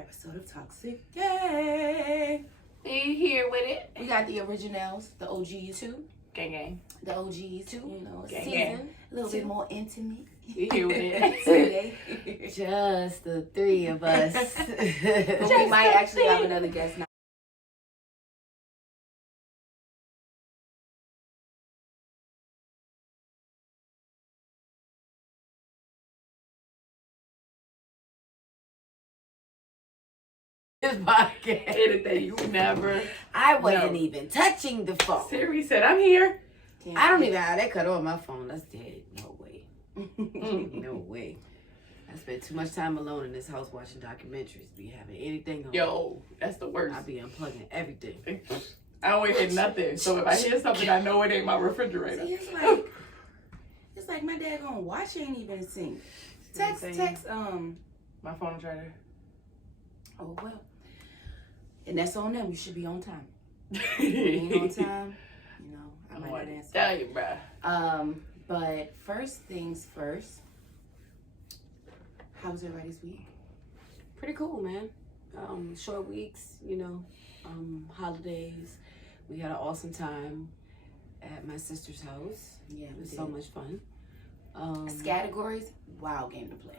episode of Toxic Gang. Be here with it. We got the originals, the OGs too. Gang gang. The OGs too, you know, Gang, season. gang. A little bit more intimate. Be here with it. Today. Just the three of us. But we might actually have another guest now. This podcast. Anything you never. I wasn't No. even touching the phone. Siri said, I'm here. I don't even have that cut on my phone. That's dead. No way. No way. I spent too much time alone in this house watching documentaries. Be having anything on. Yo, that's the worst. I be unplugging everything. I don't hear nothing. So if I hear something, I know it ain't my refrigerator. See, it's like my daggone watch ain't even synced. Text, My phone charger. oh well. And that's on them. You should be on time. You Ain't on time, you know, I might not answer. Tell you, bruh. But first things first. How was everybody's week? Pretty cool, man. Short weeks, holidays. We had an awesome time at my sister's house. Yeah, It was so much fun. Categories, wild game to play.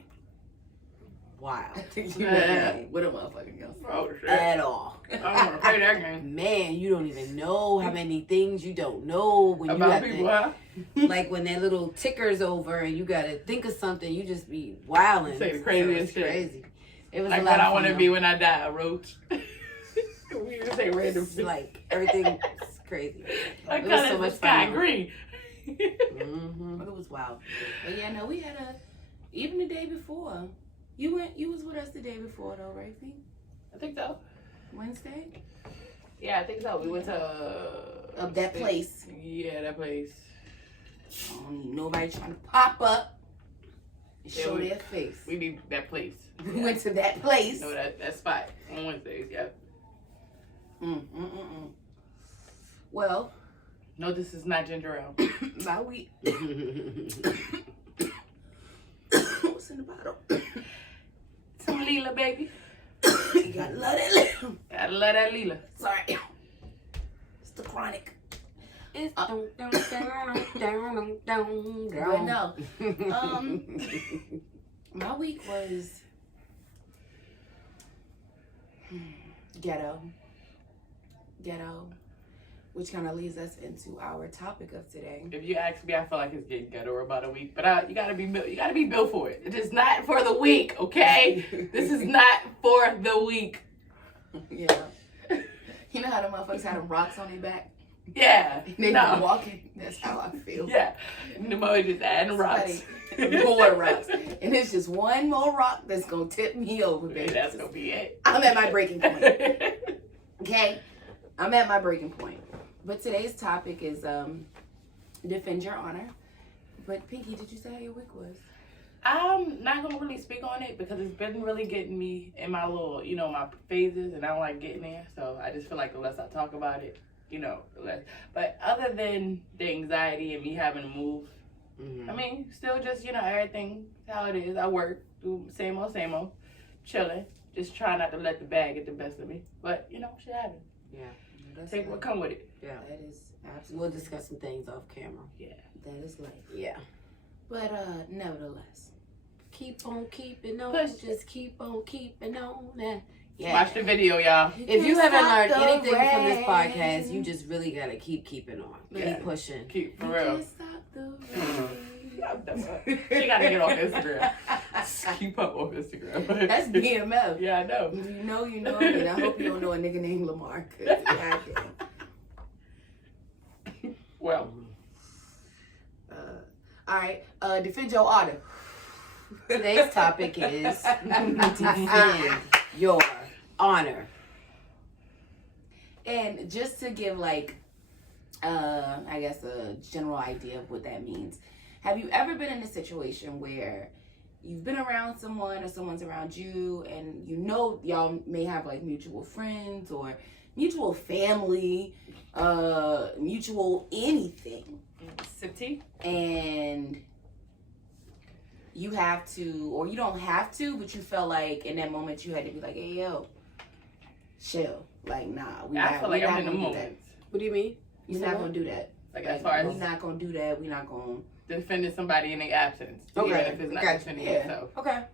Wow. What a motherfucking girl. Oh, shit. At all. I don't want to play that game. Man, you don't even know how many things you don't know when you About have people, to, huh? like when that little ticker's over and you gotta think of something, you just be wilding. Say the craziest shit. Crazy. It was Like a lot what of I fun, want to though. be when I die, Roach. We just say random It's shit. like everything is crazy. Like it was color so the much sky fun. green. Mm-hmm. It was wild. But yeah, no, we had even the day before. You was with us the day before though, right, Fee? I think so. Wednesday? Yeah, I think so. We went to Of that place. Yeah, that place. I don't need nobody trying to pop up and Yeah, show we- their face. We need that place. We went to that place. No, that spot on Wednesdays. Yeah. Well, No, this is not ginger ale. my week. What's in the bottle? Some Leela, baby. You gotta love that. Gotta love that Leela. Sorry. It's the chronic. It's But no. My week was ghetto, which kind of leads us into our topic of today. If you ask me, I feel like it's getting ghetto about a week, but you gotta be built for it. It is not for the week, okay? This is not for the week. Yeah. You know how the motherfuckers had them rocks on their back? Yeah. They been No. walking. That's how I feel. Yeah. The mo just adding rocks. More rocks. And it's just one more rock that's going to tip me over, baby. That's gonna be it. I'm at my breaking point. Okay? I'm at my breaking point. But today's topic is defend your honor. But Pinky, did you say how your week was? I'm not gonna really speak on it because it's been really getting me in my little, my phases, and I don't like getting there. So I just feel like the less I talk about it, the less. But other than the anxiety and me having to move, I mean, still just, everything how it is. I work, do same old, chilling. Just try not to let the bag get the best of me. But, shit happens. Yeah. Take what come with it. Yeah. That is We'll absolutely. discuss some things off camera. Yeah. That is life. Yeah. But nevertheless. Keep on keeping on. Push. Just keep on keeping on. Yeah. Watch the video, y'all. If you can't haven't stop learned the anything from this rain. podcast, you just really gotta keeping on. Yeah. Keep pushing. Keep, for You real. can't stop the rain. She gotta get off Instagram. Keep up on Instagram. That's BMF. Yeah, I know. You know, and I hope you don't know a nigga named Lamar. 'Cause goddamn. Well, All right, defend your honor. Today's topic is defend your honor. And just to give I guess a general idea of what that means. Have you ever been in a situation where you've been around someone or someone's around you and y'all may have mutual friends or mutual family, mutual anything, sip tea? and you have to, or you don't have to, but you felt like in that moment you had to be like, hey, yo, chill. Like, nah, I feel like I'm in the moment. What do you mean? You're not going to do that. Like, Like, as far we're as not going to do that. We're not going to. defending somebody in their absence. Okay. Even if it's not Gotcha. defending Yeah. yourself.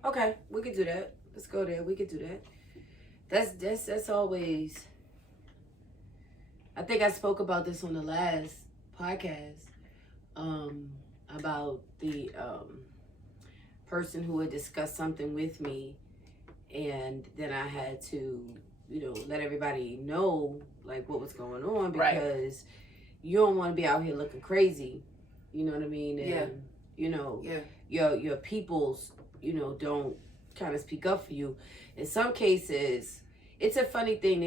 Okay. We could do that. Let's go there. We could do that. That's always. I think I spoke about this on the last podcast. About the person who had discussed something with me, and then I had to, let everybody know like what was going on, because you don't want to be out here looking crazy. You know what I mean? And, your peoples, don't kind of speak up for you. In some cases, it's a funny thing.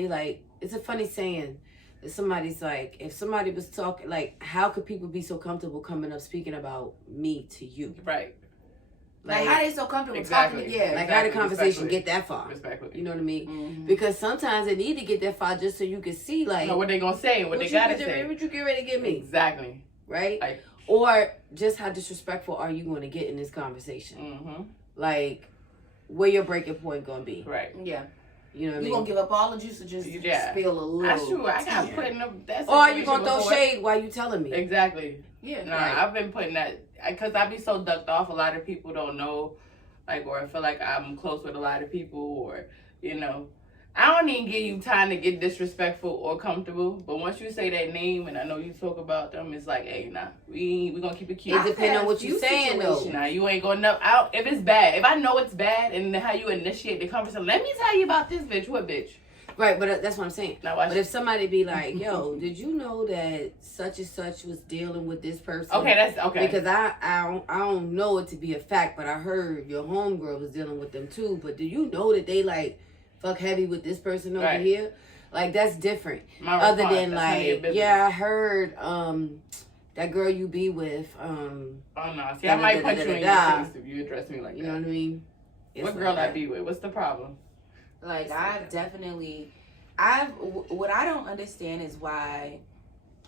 It's a funny saying. Somebody's like, if somebody was talking, like, how could people be so comfortable coming up speaking about me to you? Right. Like how they so comfortable Exactly. talking? Yeah. Like, how did the conversation get that far? Respectfully. You know what I mean? Mm-hmm. Because sometimes they need to get that far just so you can see, like, know what they gonna say, what they gotta say. What you get ready to give me? Exactly. Right? Like, or just how disrespectful are you going to get in this conversation? mm-hmm. Like, where your breaking point going to be? Right. Yeah. You know what I mean? You gonna give up all the juice or just spill a little? That's true. I got tea? put in that. Or are you gonna throw shade while you telling me? Exactly. Yeah. No, Right. I've been putting that because I be so ducked off. A lot of people don't know, like, or I feel like I'm close with a lot of people, or I don't even give you time to get disrespectful or comfortable. But once you say that name, and I know you talk about them, it's like, hey, nah, we gonna keep it cute. It depends on what you saying though. Nah, you ain't gonna know. If it's bad, if I know it's bad, and how you initiate the conversation, let me tell you about this bitch. What bitch? Right, but that's what I'm saying. Now, but if somebody be like, yo, did you know that such and such was dealing with this person? Okay, that's okay. Because I don't know it to be a fact, but I heard your homegirl was dealing with them too. But do you know that they like fuck heavy with this person over here? Like, that's different. Other than like, yeah, I heard that girl you be with. Oh no, see, I might punch you in your face if you address me like that. You know what I mean? What girl I be with? What's the problem? Like, what I don't understand is why,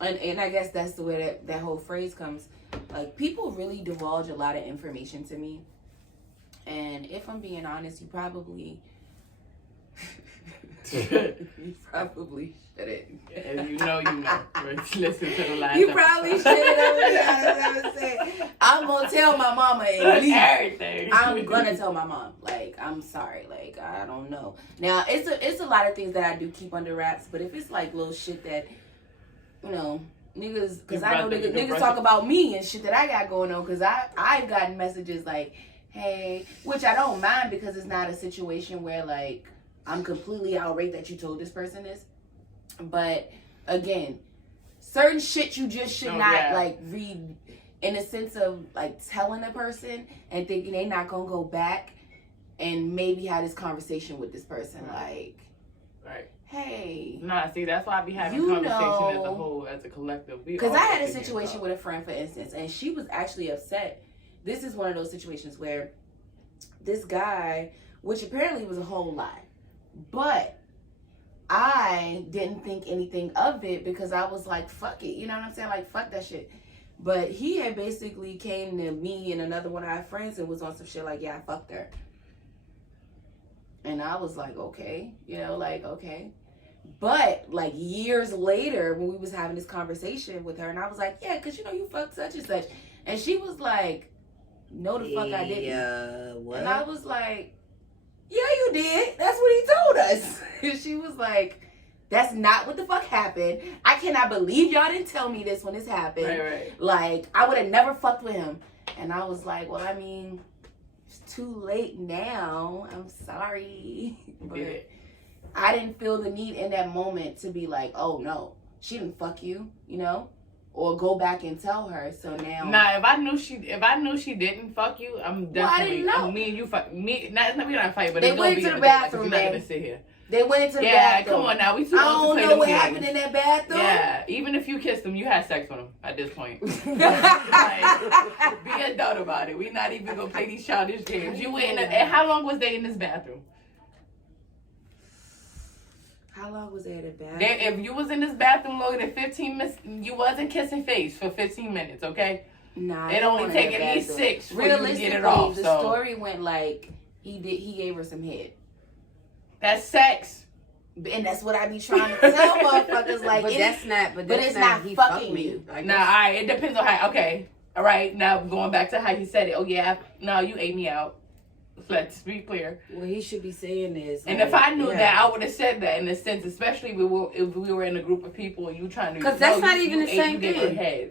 and I guess that's the way that whole phrase comes. Like, people really divulge a lot of information to me, and if I'm being honest, you probably shouldn't. And you know. Listen to the line. You probably shouldn't. I'm gonna tell my mama at least everything. I'm gonna tell my mom. Like, I'm sorry. Like, I don't know. Now, it's a lot of things that I do keep under wraps. But if it's like little shit that, niggas, because I know niggas talk about me and shit that I got going on. Because I've gotten messages like, hey, which I don't mind because it's not a situation where like I'm completely outraged that you told this person this. But again, certain shit you just should not like read in a sense of like telling a person and thinking they not gonna go back and maybe have this conversation with this person. Like, hey. Nah, see, that's why I be having conversation as a whole, as a collective. Because I had a situation with a friend, for instance, and she was actually upset. This is one of those situations where this guy, which apparently was a whole lie, but I didn't think anything of it because I was like, fuck it. You know what I'm saying? Like, fuck that shit. But he had basically came to me and another one of our friends and was on some shit like, yeah, I fucked her. And I was like, okay. Okay. But like years later when we was having this conversation with her and I was like, yeah, because you fucked such and such. And she was like, no, the fuck I didn't. Yeah, what? And I was like, yeah, you did. That's what he told us. And she was like, that's not what the fuck happened. I cannot believe y'all didn't tell me this when this happened. Right. Like, I would have never fucked with him. And I was like, well, I mean, it's too late now. I'm sorry. But I didn't feel the need in that moment to be like, oh, no, she didn't fuck you, or go back and tell her. So now, nah, if I knew she didn't fuck you, I'm definitely. Well, I didn't know. Me and you fuck me. Not we not fight, but they went to the bathroom. You're not gonna sit here. They went into the bathroom. Yeah, come on now. We too old to play them games. I don't know what happened in that bathroom. Yeah, even if you kissed him, you had sex with him at this point. Like, be adult about it. We not even gonna play these childish games. You went in. And how long was they in this bathroom? How long was they in the bathroom? If you was in this bathroom longer than 15 minutes, you wasn't kissing face for 15 minutes, okay? Nah, It only take at least 6 for you to realistically, get it off. the So story went like he gave her some head. that's sex. And that's what I be trying to tell motherfuckers. Like, But that's not. But it's that's not He fucking fucked me. you. Like, Nah, it depends on how. Okay, all right. Now going back to how he said it. Oh yeah, no, you ate me out. Let's be clear. what he should be saying is. And like, if I knew yeah. that, I would have said that in a sense, especially if we were in a group of people and you trying to. 'Cause that's no, not you- even you the ate, same you gave her thing. head.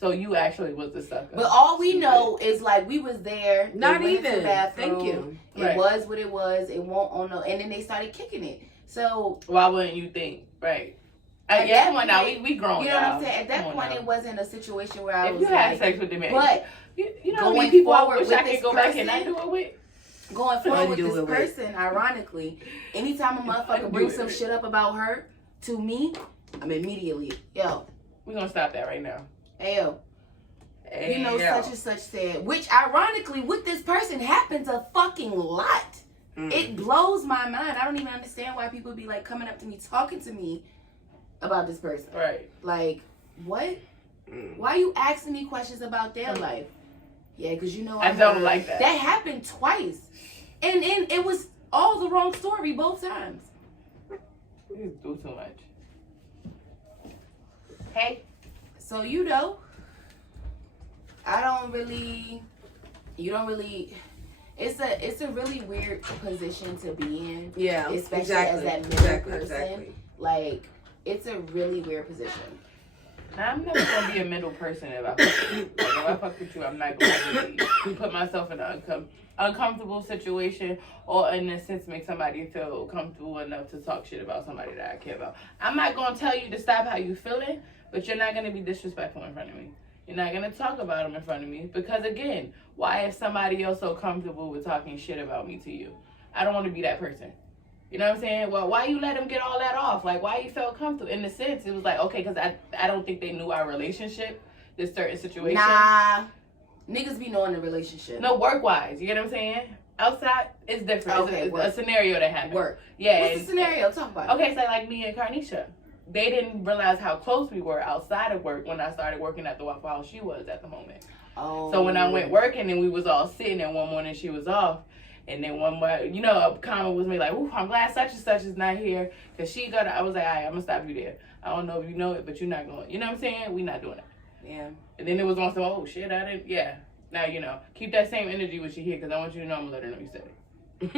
So you actually was the sucker. but all we know is like we was there. they Not went into even. the bathroom, Thank you. It Right. was what it was. It won't on no. And then they started kicking it. So Why wouldn't you think? Right. At Yeah, that come on now. point, We grown. you know what I'm y'all. saying? At that Come on point, now. it wasn't a situation where I If was you had like, sex with the man, but you know how going many people I forward wish with I could this go back and person- undo it with. going forward with Undo this it with. person, ironically, anytime a motherfucker Undo brings it some with. shit up about her to me, I'm immediately, yo, We're gonna stop that right now. hey, yo, you know, Hey, yo. such and such said, which ironically with this person happens a fucking lot. Mm. It blows my mind. I don't even understand why people be like coming up to me, talking to me about this person. Right. Like, what? Mm. Why you asking me questions about their life? Yeah, because you know I don't heard- like that. That happened twice, and it was all the wrong story both times. You do too much. Hey. So you know, you don't really. It's a really weird position to be in. Yeah. Especially exactly. as that middle exactly, person. Exactly. Like, it's a really weird position. I'm never gonna be a middle person if I fuck with you. Like, if I fuck with you, I'm not going to put myself in an uncomfortable situation or in a sense make somebody feel comfortable enough to talk shit about somebody that I care about. I'm not gonna tell you to stop how you feeling, but you're not gonna be disrespectful in front of me. You're not gonna talk about them in front of me because again, why is somebody else so comfortable with talking shit about me to you? I don't want to be that person. You know what I'm saying? Well, why you let him get all that off? Like, why you felt comfortable? In the sense, it was like, okay, because I don't think they knew our relationship, this certain situation. Nah, niggas be knowing the relationship. No, work-wise. You get what I'm saying? Outside, it's different. Okay, It's work. a scenario that happened. Work. Yeah. What's the scenario? Talk about it. Okay, so like me and Carnisha. They didn't realize how close we were outside of work when I started working at the Waffle House she was at the moment. Oh. So when I went working and we was all sitting and one morning she was off. And then one more, you know, a comment was made like, ooh, I'm glad such and such is not here. Because she got I was like, all right, I'm going to stop you there. I don't know if you know it, but you're not going. You know what I'm saying? We not doing it. Yeah. And then it was on some, oh, shit, I didn't. Yeah. Now, you know, keep that same energy when she here because I want you to know I'm going to let her know you said it.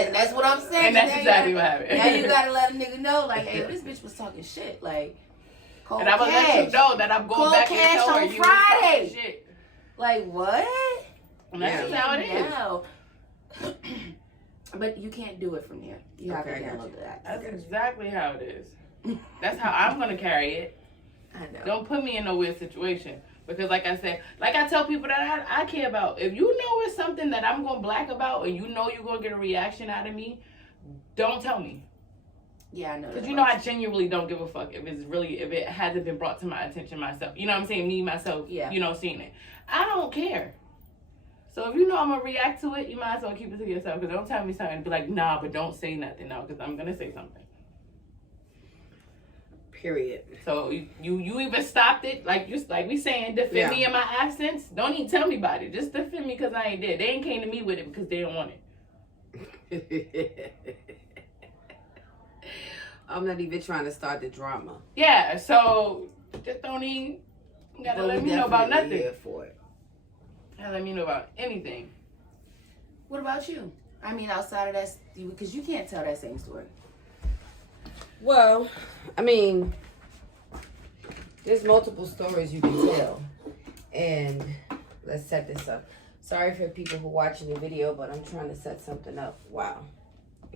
And that's what I'm saying. And that's Now you exactly gotta- what happened. Now you gotta let a nigga know, like, hey, this bitch was talking shit. Like, cold And I'm going to let cash. you know that I'm going Cold back cash and tell her on you was talking Friday. shit. Like, what? And that's how it is. No. But you can't do it from here. You have Okay, to I got download that. That's exactly how it is. That's how I'm going to carry it. I know. Don't put me in no weird situation. Because like I said, like I tell people that I care about, if you know it's something that I'm going to black about and you know you're going to get a reaction out of me, don't tell me. Yeah, I know. Because you know I genuinely don't give a fuck if it hasn't been brought to my attention myself. You know what I'm saying? Me, myself, Yeah. you know, seeing it. I don't care. So if you know I'm going to react to it, you might as well keep it to yourself. Because don't tell me something and be like, nah, but don't say nothing now because I'm going to say something. Period. So you even stopped it, like we saying, defend me in my absence. Don't even tell me about it. Just defend me because I ain't there. They ain't came to me with it because they don't want it. I'm not even trying to start the drama. Yeah, so just don't even gotta But let we me know about definitely nothing. here for it. Gotta let me know about anything. What about you? I mean, outside of that, because you can't tell that same story. Well, I mean, there's multiple stories you can tell. And let's set this up. Sorry for people who are watching the video, but I'm trying to set something up. Wow.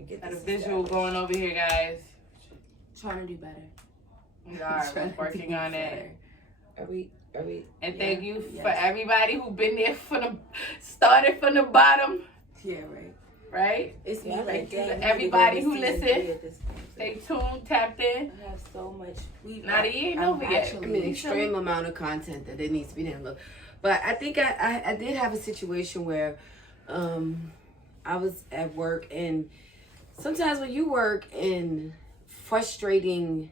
Get Got a this visual established. going over here, guys. Trying to do better. We are Trying to working do on better. it. Are we? And Yeah, thank you yes. for everybody who been there started from the bottom, Yeah, right. right? It's me Yeah, like thank you dang, to we need to everybody go to who season listened. 3 at this point. Stay tuned, tapped in. I have so much. Now the year ain't over yet. I mean, extreme amount of content that it needs to be downloaded. But I think I did have a situation where I was at work, and sometimes when you work in frustrating,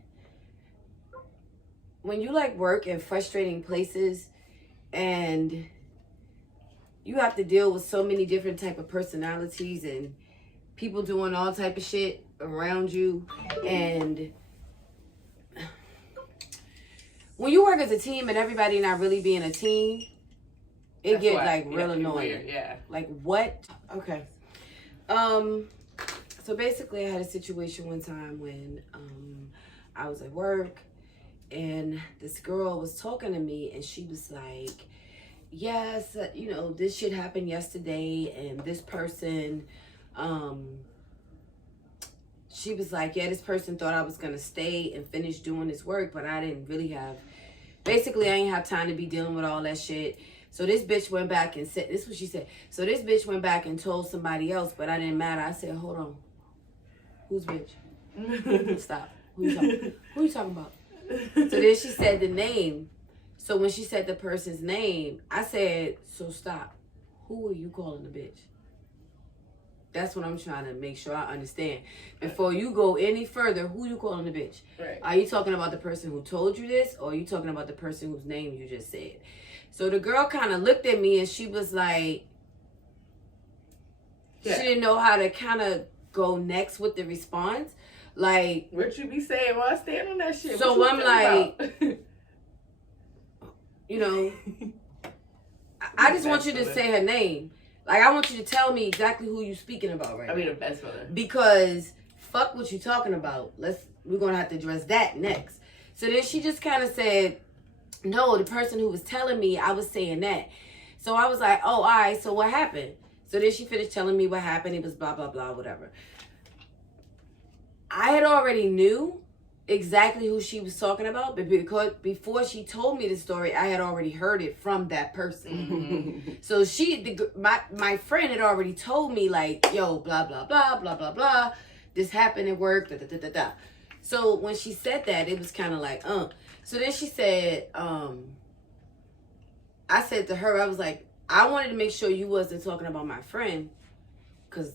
when you like work in frustrating places, and you have to deal with so many different type of personalities and people doing all type of shit around you. And when you work as a team and everybody not really being a team, it get like real annoying. Weird, yeah. Like what? Okay. So basically I had a situation one time when I was at work and this girl was talking to me and she was like, yes, you know, this shit happened yesterday and this person, she was like, yeah, this person thought I was going to stay and finish doing this work, but I didn't really have, basically I ain't have time to be dealing with all that shit. So this bitch went back and said, this is what she said. So this bitch went back and told somebody else, but I didn't matter. I said, hold on. Who's bitch? Stop. Who you talking about? So then she said the name. So when she said the person's name, I said, so stop. Who are you calling a bitch? That's what I'm trying to make sure I understand. Before you go any further, who you calling a bitch? Right. Are you talking about the person who told you this, or are you talking about the person whose name you just said? So the girl kind of looked at me and she was like, she didn't know how to kind of go next with the response. Like, what you be saying? Well, I stand on that shit. So I'm like, you know, I just want you to say her name. Like, I want you to tell me exactly who you speaking about right now. I mean, the best for them. Because fuck what you talking about. We're going to have to address that next. So then she just kind of said, no, the person who was telling me, I was saying that. So I was like, oh, all right, so what happened? So then she finished telling me what happened. It was blah, blah, blah, whatever. I had already knew exactly who she was talking about, but because before she told me the story, I had already heard it from that person. Mm-hmm. So my friend had already told me, like, yo, blah, blah, blah, blah, blah, blah. This happened at work, da, da, da, da, da. So when she said that, it was kind of like, So then she said, I said to her, I was like, I wanted to make sure you wasn't talking about my friend, because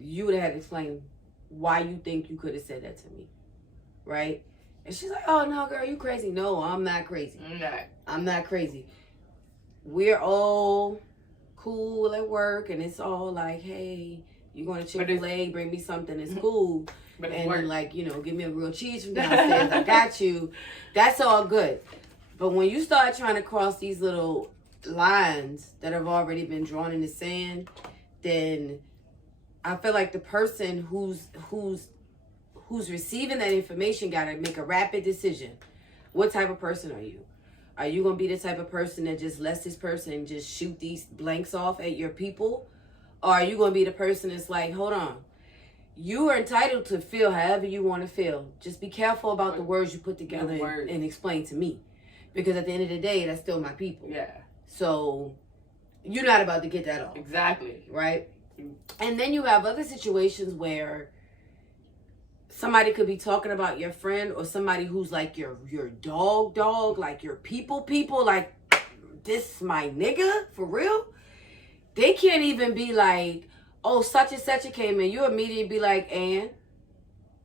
you would have had to explain why you think you could have said that to me. Right? And she's like, oh, no, girl, you crazy. No, I'm not crazy. I'm not crazy. We're all cool at work, and it's all like, hey, you're going to Chick-fil-A, bring me something, it's cool. But and then, like, you know, give me a grilled cheese from downstairs. I got you. That's all good. But when you start trying to cross these little lines that have already been drawn in the sand, then I feel like the person who's receiving that information got to make a rapid decision. What type of person are you? Are you going to be the type of person that just lets this person just shoot these blanks off at your people? Or are you going to be the person that's like, hold on. You are entitled to feel however you want to feel. Just be careful about the words you put together and explain to me. Because at the end of the day, that's still my people. Yeah. So you're not about to get that off. Exactly. Right? And then you have other situations where somebody could be talking about your friend, or somebody who's like your dog, like your people, like, this my nigga, for real? They can't even be like, oh, such and such came in. You immediately be like, and?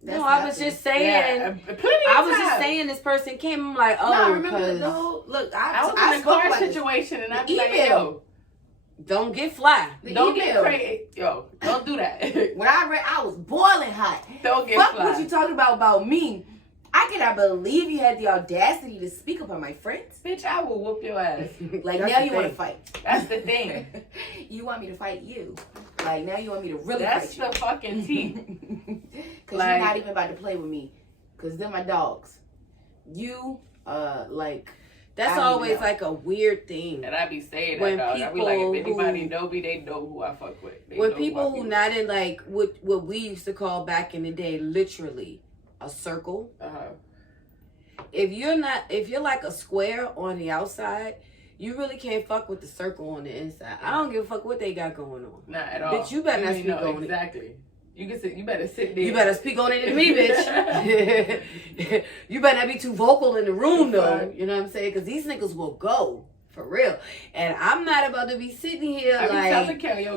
No, I was just saying. Just saying this person came. I'm like, oh, no, I remember the whole, look, I was in a car situation, and I be like, yo, don't get fly. Don't get crazy. Yo, don't do that. When I read, I was boiling hot. Don't get Fuck fly. what you talking about me. I cannot believe you had the audacity to speak up on my friends. Bitch, I will whoop your ass. Like, now you want to fight. That's the thing. You want me to fight you. Like, now you want me to really That's fight you. the fucking tea. Because you're not even about to play with me. Because they're my dogs. You, like... That's always like a weird thing. And I be saying that, dog. I be like, if anybody know me, they know who I fuck with. When people who not in, like, what we used to call back in the day, literally, a circle. If you're like a square on the outside, you really can't fuck with the circle on the inside. I don't give a fuck what they got going on. Not at all. Bitch, you better not speak on it. Exactly. You better sit there. You better speak on it to me, bitch. You better not be too vocal in the room, though. You know what I'm saying? Because these niggas will go. For real. And I'm not about to be sitting here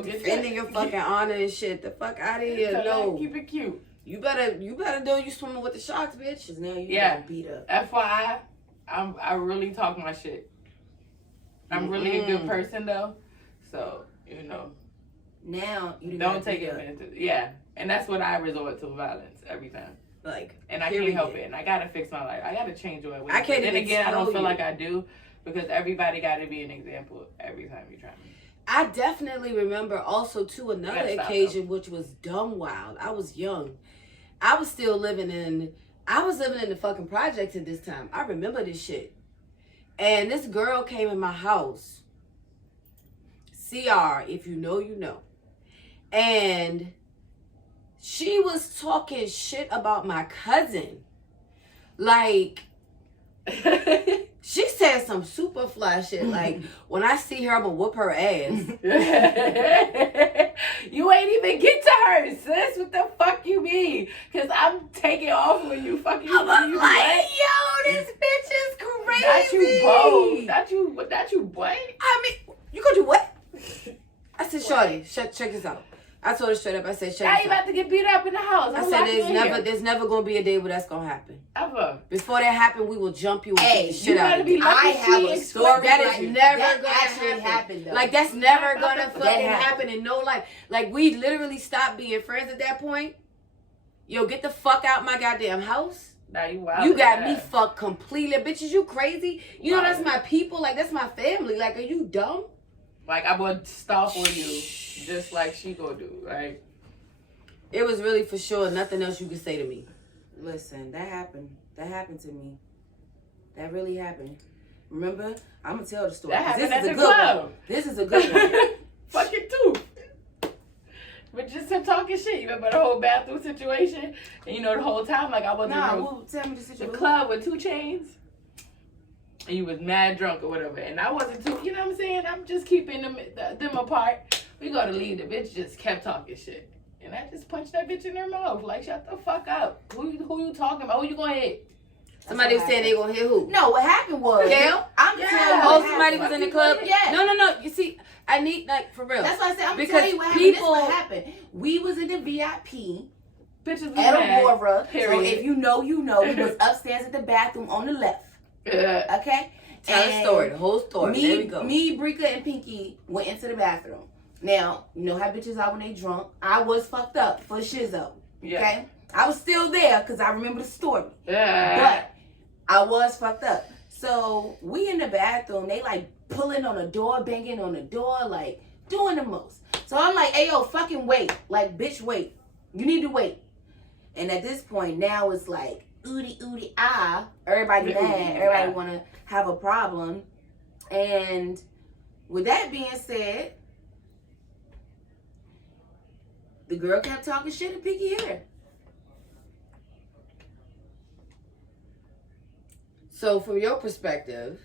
defending your fucking honor and shit. The fuck out of here. No. Keep it cute. You better know you swimming with the sharks, bitch. Cause now you got beat up. FYI, I really talk my shit. I'm really a good person though, so Now you don't take advantage. Yeah, and that's what I resort to, violence every time. Like, and I can't help it. And I gotta fix my life. I gotta change the way. I can't. Then even again, I don't feel you. like I do because everybody got to be an example every time you try. I definitely remember also too another occasion which was dumb wild. I was young. I was living in the fucking projects at this time. I remember this shit. And this girl came in my house. CR, if you know, you know. And she was talking shit about my cousin. Like, she said some super fly shit. Like, when I see her, I'm gonna whoop her ass. You ain't even get to her, sis. What the fuck you mean? Because I'm taking off when you fucking. I'm like, yo, this bitch is crazy. Not you both. Not you what? I mean, you gonna do what? I said, shorty, check this out. I told her straight up. I said, I ain't about to get beat up in the house. I said, there's never gonna be a day where that's gonna happen. Ever. Before that happen, we will jump you and beat the shit out of you. I have a story that is never gonna actually happen. Though. Like, that's never gonna fucking happen in no life. Like, we literally stopped being friends at that point. Yo, get the fuck out my goddamn house. Nah, you wild. You got me fucked completely. Bitches, you crazy? You know that's my people. Like, that's my family. Like, are you dumb? Like, I would stomp on you just like she gonna do, right? It was really for sure nothing else you could say to me. Listen, that happened. That happened to me. That really happened. Remember? I'm gonna tell the story. That happened this at is the a good club. one. This is a good one. Fucking tooth. But just him talking shit. You remember the whole bathroom situation? And the whole time, like, I wasn't. Tell me the situation. The club with 2 Chainz. And you was mad drunk or whatever. And I wasn't too, you know what I'm saying? I'm just keeping them apart. We gotta leave. The bitch just kept talking shit. And I just punched that bitch in her mouth. Like, shut the fuck up. Who you talking about? Who you gonna hit? Somebody was saying they gonna hit who? No, what happened was... Gail? I'm telling you. Oh, somebody was in the club? Yeah. No. You see, I need, like, for real. That's why I said, I'm because telling you what happened. This is what happened. We was in the VIP. Bitches at Aurora. Period. So if you know, you know. We was upstairs at the bathroom on the left. Okay? Tell the story, the whole story. There we go. Me, Brika, and Pinky went into the bathroom. Now, you know how bitches are when they drunk. I was fucked up for Shizzo. Yeah. Okay? I was still there because I remember the story. Yeah. But I was fucked up. So we in the bathroom, they like pulling on the door, banging on the door, like doing the most. So I'm like, hey, yo, fucking wait. Like, bitch, wait. You need to wait. And at this point, now it's like, ooty, ah. Everybody mad. Everybody want to have a problem. And with that being said, the girl kept talking shit and Pinky hit her. So from your perspective,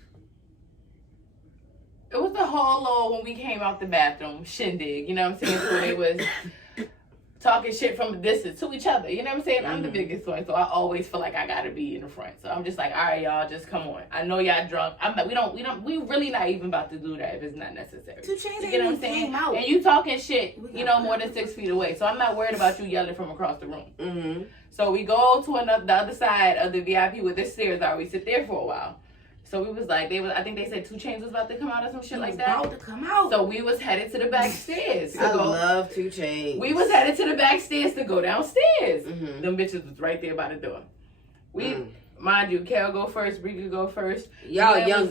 it was the whole little, when we came out the bathroom, shindig, you know what I'm saying? So they was talking shit from a distance to each other, you know what I'm saying? I'm the biggest one, so I always feel like I gotta be in the front. So I'm just like, all right, y'all, just come on. I know y'all drunk. We really not even about to do that if it's not necessary. 2 Chainz You know what I'm saying? And you talking shit, more than 6 feet away. So I'm not worried about you yelling from across the room. mm-hmm. So we go to the other side of the VIP where the stairs are. We sit there for a while. So we was like, I think they said 2 Chainz was about to come out or some shit like that. About to come out. So we was headed to the back stairs. I love 2 Chainz. We was headed to the back stairs to go downstairs. Mm-hmm. Them bitches was right there by the door. Mind you, Kel go first, Brika go first. Y'all young.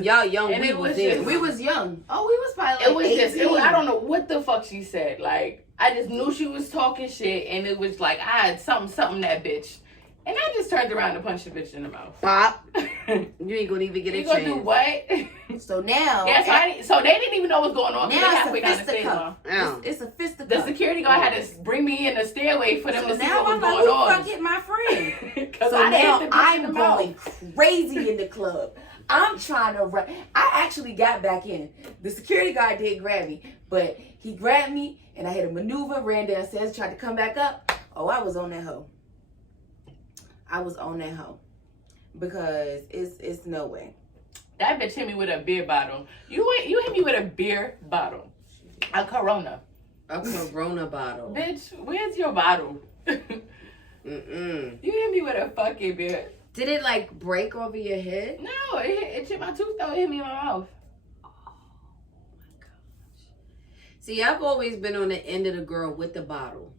And We it was was there. just- we was young. Oh, we was probably like 18. I don't know what the fuck she said. Like, I just knew she was talking shit, and it was like, I had something that bitch. And I just turned around and punched the bitch in the mouth. Pop. You ain't gonna even get You a gonna chance. do what? So now, So they didn't even know what's going on. now Halfway down it's the a stairs, fisticuff. It's a The fisticuff. security guard had to bring me in the stairway for them So to see now what I'm was like, going who on. fuck hit my friend? Because So now I'm I'm going crazy in the club. I'm trying to run. I actually got back in. The security guard did grab me, but he grabbed me and I had a maneuver, ran downstairs, tried to come back up. Oh, I was on that hoe. Because it's no way. That bitch hit me with a beer bottle. You hit me with a beer bottle. A Corona. A Corona bottle. Bitch, where's your bottle? Mm-mm. You hit me with a fucking beer. Did it like break over your head? No, it hit my tooth though. It hit me in my mouth. See, I've always been on the end of the girl with the bottle.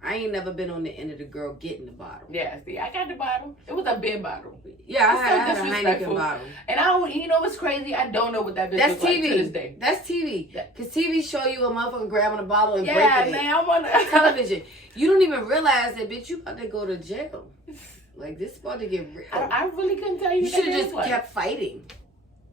I ain't never been on the end of the girl getting the bottle. Yeah, see, I got the bottle. It was a big bottle. Yeah, I It's so had a disrespectful. Heineken bottle. And I don't, you know what's crazy? I don't know what that bitch That's looks like to this TV. day. That's TV. Because TV show you a motherfucker grabbing a bottle and Yeah, breaking man, I'm on it. the Television. You don't even realize that, bitch, you about to go to jail. Like, this about to get real. I really couldn't tell you. You what should that have just was. kept fighting.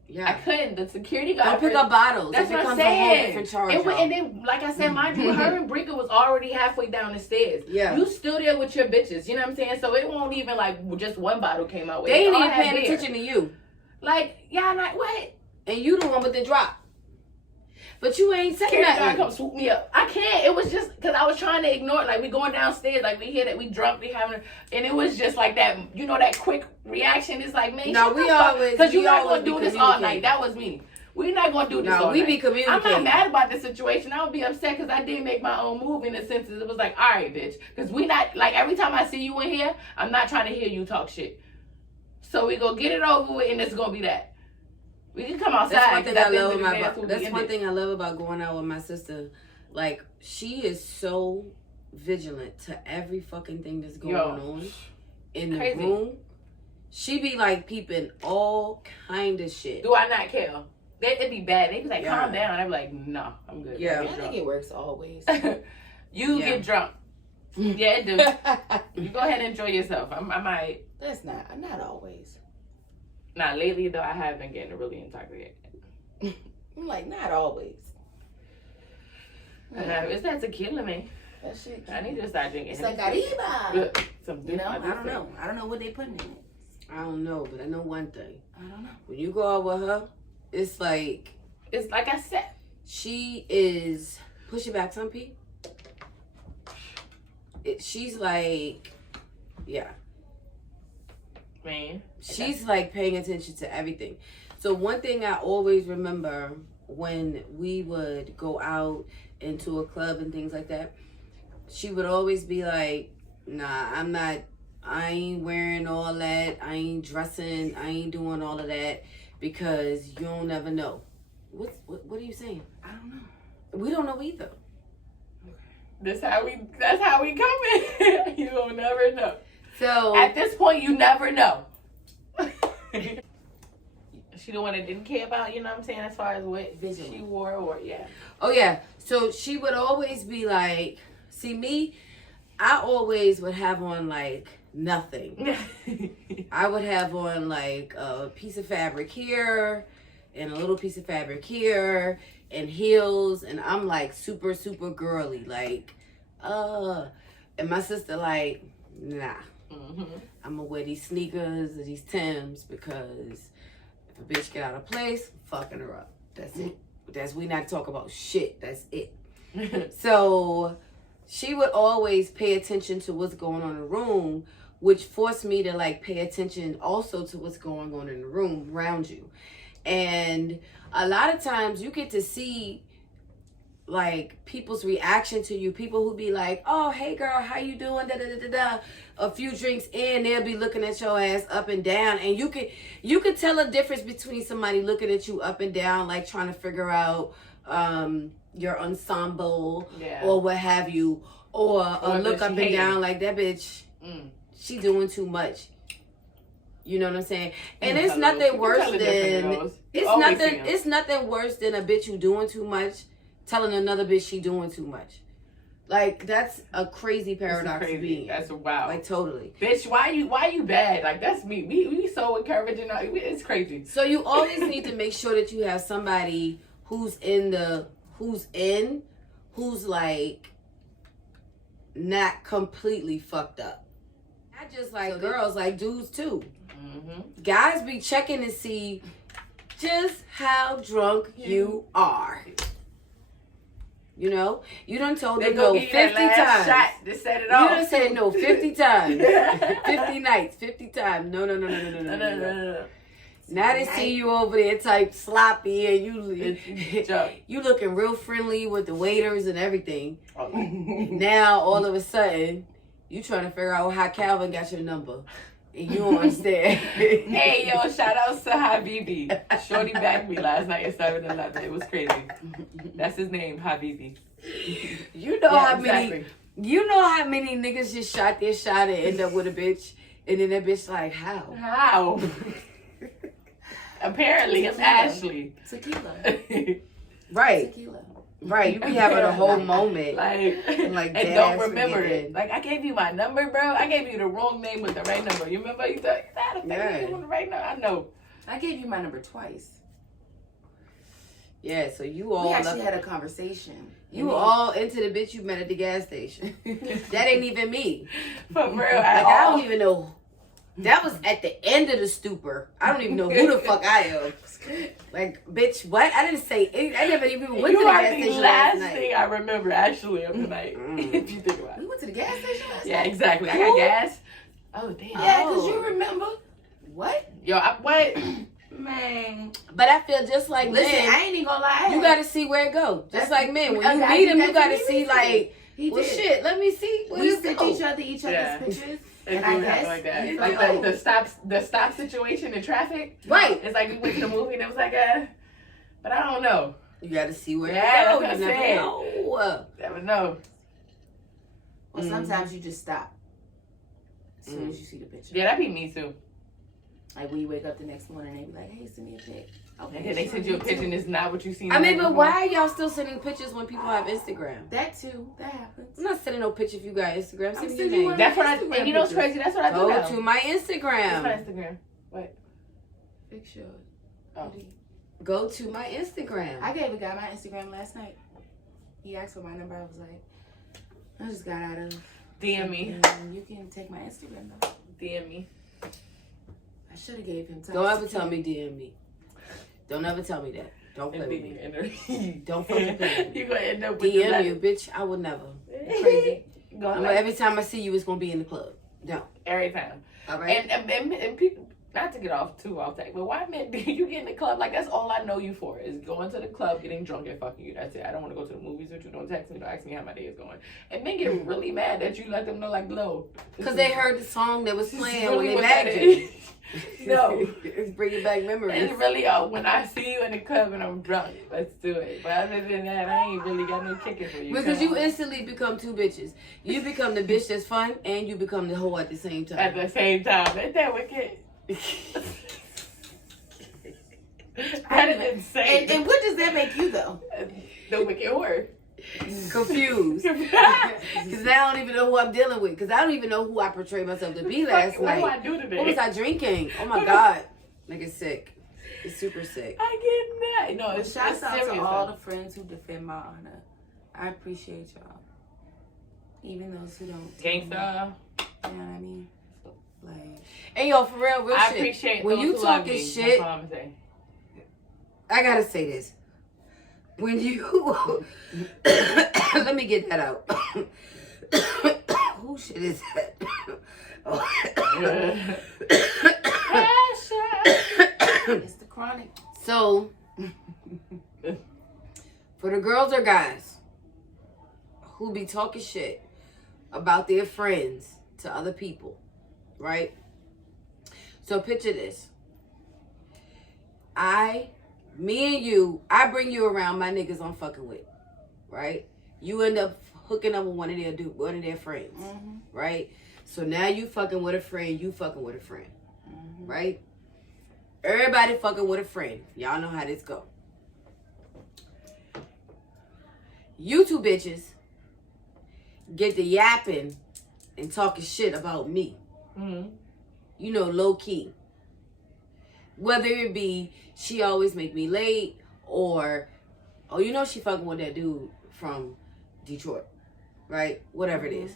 I Yeah. couldn't. The security guard. Don't pick up bottles. That's It what I'm becomes a whole saying. different charge. And then, like I said, mind you, her and Brinker was already halfway down the stairs. Yeah. You still there with your bitches. You know what I'm saying? So it won't even like just one bottle came out with. They ain't all even had paying beer. attention to you. Like, y'all not what? And you the one with the drop. But you ain't saying Security guard nothing. come swoop me up. I can't. It was just because I was trying to ignore it. Like, we going downstairs, like we hear that we drunk, we having, and it was just like that. You know, that quick reaction. It's like, man, No, we always because you're we not always gonna do be this all communicating. night. That was me. We're not gonna do this No, all we night. be I'm communicating. not mad about the situation. I would be upset because I did make my own move in the sense that it was like, all right, bitch. Because we not, like, every time I see you in here, I'm not trying to hear you talk shit. So we go get it over with and it's going to be that. We can come outside. That's one thing I 'cause at the love end of the day, about. what That's we one ended. thing I love about going out with my sister. Like, she is so vigilant to every fucking thing that's going on in the Crazy. room. She be like peeping all kind of shit. Do I not care? It'd be bad. They'd be like, Yeah. calm down. I'd be like, no, I'm good. Yeah. I Get think drunk. it works always. You Yeah. get drunk. Yeah, it do. You go ahead and enjoy yourself. I might. That's not always. Nah, lately, though, I have been getting really intoxicated. I'm like, not always. It's that tequila, man. That shit. I need to start drinking. It's like Hennessy. arriba. Some You know, I do don't say. know. I don't know what they putting in it. I don't know, but I know one thing. I don't know. When you go out with her, it's like It's like I said. she is push it back, some P. She's like, yeah. Man. She's like paying attention to everything. So one thing I always remember when we would go out into a club and things like that, she would always be like, nah, I ain't wearing all that. I ain't dressing. I ain't doing all of that because you don't never know. What are you saying? I don't know. We don't know either. That's how we come in. You will never know. So At this point, you never know. She the one that didn't care about, you know what I'm saying, as far as what Vigilant. she wore or, yeah. oh yeah. So she would always be like, see me, I always would have on like nothing. I would have on like a piece of fabric here and a little piece of fabric here and heels, and I'm like super, super girly, like, and my sister like, nah, Mm-hmm. I'm gonna wear these sneakers or these Timbs because if a bitch get out of place, I'm fucking her up. That's it. We not talk about shit. That's it. So she would always pay attention to what's going on in the room, which forced me to like pay attention also to what's going on in the room around you. And a lot of times you get to see like people's reaction to you. People who be like, oh, hey girl, how you doing? Da, da, da, da, da. A few drinks in, they'll be looking at your ass up and down. And you could tell a difference between somebody looking at you up and down, like trying to figure out your ensemble Yeah. or what have you, or Or look that up she and hating. down like that bitch, she doing too much. You know what I'm saying? And it's nothing worse than it's nothing worse than a bitch who doing too much telling another bitch she doing too much. Like, that's a crazy paradox to be in. That's wild. Like, totally. Bitch, why you bad? Like, that's me. We so encouraging. It's crazy. So you always need to make sure that you have somebody who's like not completely fucked up. Not just like girls, like dudes too. Mm-hmm. Guys be checking to see just how drunk you are. You know, you done told They them go no give 50 you that last times. shot to set it You off. done said no 50 times. 50 nights, 50 times. No. No. Now they see you over there type sloppy and Joke. you looking real friendly with the waiters and everything. Oh. Now all of a sudden you trying to figure out how Calvin got your number. And you don't understand. Hey, yo, shout outs to Habibi. Shorty backed me last night at 7-Eleven. It was crazy. That's his name, Habibi. You know how many niggas just shot their shot and end up with a bitch, and then that bitch like, how? How? Apparently, it's Ashley. Tequila. Right. Tequila. Right. You be having a whole moment. Like and and don't remember it. Like, I gave you my number, bro. I gave you the wrong name with the right number. You remember? You thought, I gave you the right number. I know. I gave you my number twice. Yeah, so you all We actually had a conversation. You all into the bitch you met at the gas station. That ain't even me. For real. I don't even know. That was at the end of the stupor. I don't even know who the fuck I am. Like, bitch, what? I didn't say anything. I never even went to the gas station last night. Thing I remember, actually, of the night. If you think about it. We went to the gas station last night? Yeah, exactly. I got gas. Oh, damn. Yeah, because you remember. What? Yo, what? Man. But I feel just like Listen, men, I ain't even gonna lie. you gotta see where it go. Just like men, when you Okay, meet them, that's you gotta what see he like, He well, did. shit. Let me see where We this sent go. each other's Yeah. pictures. It And do I happen guess like that. he's Like like, the stop situation in traffic. Right. It's like we went to the movie and it was like but I don't know. You gotta see where Yeah, it go. that's You what I'm never saying. know. Never know. Well, sometimes you just stop as soon as you see the picture. Yeah, that'd be me too. Like when you wake up the next morning, they be like, "Hey, send me a pic." Okay, And then they sure, send you a me picture too. and it's not what you seen. I mean, the but night why are y'all still sending pictures when people have Instagram? That too. That happens. I'm not sending no picture if you got Instagram. I'm Send me your sending name. one. That's what I. Instagram And you know what's pictures. crazy? That's what I do Go now. to my What's my Instagram. Instagram? What? Picture. Oh. Go to my Instagram. I gave a guy my Instagram last night. He asked for my number. I was like, I just got out of. DM me. something. You can take my Instagram though. DM me. I should have gave him time. Don't ever tell me DM me. Don't ever tell me that. Don't play with me. Don't fucking play with me. You gonna end up with the DM letter. you, bitch. I would never. Crazy. Go I'm like, like, every time I see you, it's gonna be in the club. No. every time. All right. And people, not to get off track, but why men do you get in the club? Like, that's all I know you for is going to the club, getting drunk, and fucking you. That's it. I don't want to go to the movies with you. Don't text me. Don't ask me how my day is going. And then get really mad that you let them know, like, no. Because they heard the song that was This is playing really when they what bagged that you. is. No. It's bringing back memories. It's really when I see you in the club and I'm drunk. Let's do it. But other than that, I ain't really got no kicking for you. Because you girl. instantly become two bitches. You become the bitch that's fun, and you become the hoe at the same time. At the same time. Ain't that wicked? That is insane. And what does that make you though? The wicked whore. Confused. Because now I don't even know who I'm dealing with. Because I don't even know who I portrayed myself to be last What night. do I do today? What was I drinking? Oh my God. Nigga sick. It's super sick. I get that. No, Well, it's shouts out serious, to all though. the friends who defend my honor. I appreciate y'all. Even those who don't. Gangsta. You know what I mean? Like, Hey, yo, for real I shit. appreciate When those you who love talking me. shit, That's all I'm saying. I gotta say this. When you let me get that out. Who shit is that? it's the chronic. So, for the girls or guys who be talking shit about their friends to other people, right? So picture this. Me and you, I bring you around my niggas I'm fucking with, right? You end up hooking up with one of their friends, right? So now you fucking with a friend, you fucking with a friend, right? Everybody fucking with a friend. Y'all know how this go. You two bitches get to yapping and talking shit about me. Mm-hmm. You know, low key. Whether it be she always make me late or, oh, you know she fucking with that dude from Detroit, right? Whatever it is.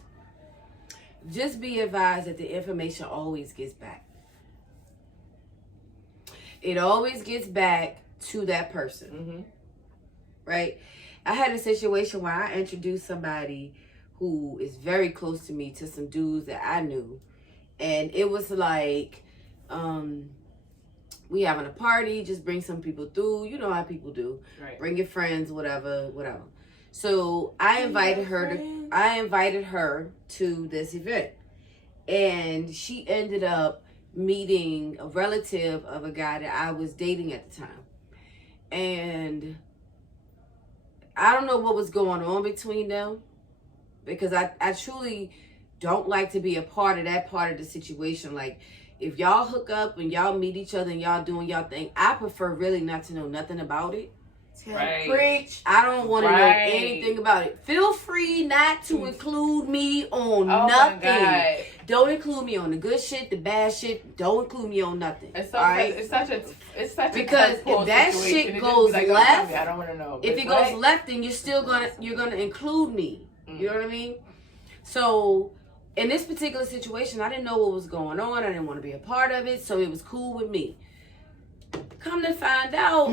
Just be advised that the information always gets back. It always gets back to that person, right? I had a situation where I introduced somebody who is very close to me to some dudes that I knew. And it was like, we having a party, just bring some people through. You know how people do. Right. Bring your friends, whatever. So I invited her to this event. And she ended up meeting a relative of a guy that I was dating at the time. And I don't know what was going on between them, because I truly don't like to be a part of that part of the situation. Like, if y'all hook up and y'all meet each other and y'all doing y'all thing, I prefer really not to know nothing about it. Right. Preach. I don't want to know anything about it. Feel free not to include me on nothing. My God. Don't include me on the good shit, the bad shit. Don't include me on nothing. It's All such because a if that shit it goes like, left, I don't want to know. if it goes left, then you're gonna include me. You know what I mean? So in this particular situation, I didn't know what was going on. I didn't want to be a part of it, so it was cool with me. Come to find out,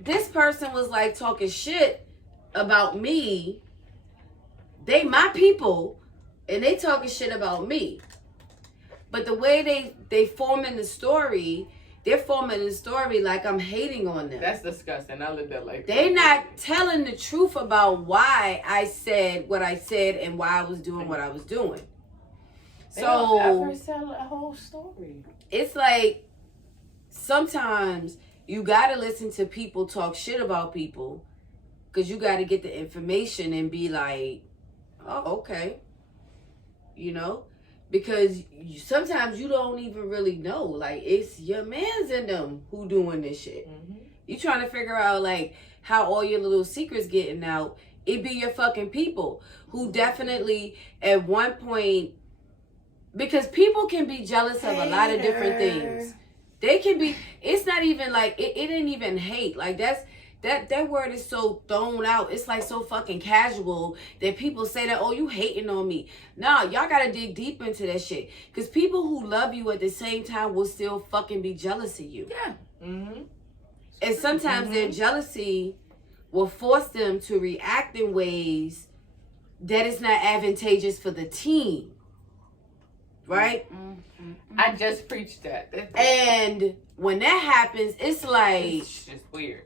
this person was like talking shit about me. They my people, and they talking shit about me. But the way they forming the story, they're forming the story like I'm hating on them. That's disgusting. I lived that life. They're not telling the truth about why I said what I said and why I was doing what I was doing. They don't So ever tell a whole story. it's like, sometimes you gotta listen to people talk shit about people, because you gotta get the information and be like, oh, okay. You know? Because sometimes you don't even really know. Like, it's your mans in them who doing this shit. Mm-hmm. You trying to figure out, like, how all your little secrets getting out. It be your fucking people who definitely at one point, because people can be jealous of a lot of different things. They can be, it's not even like, it ain't even hate. Like, that word is so thrown out. It's like so fucking casual that people say that, oh, you hating on me. Nah, y'all gotta dig deep into that shit. Because people who love you at the same time will still fucking be jealous of you. Yeah. Mm-hmm. And sometimes their jealousy will force them to react in ways that is not advantageous for the team. Right? I just preached that. And when that happens, it's like, It's just weird.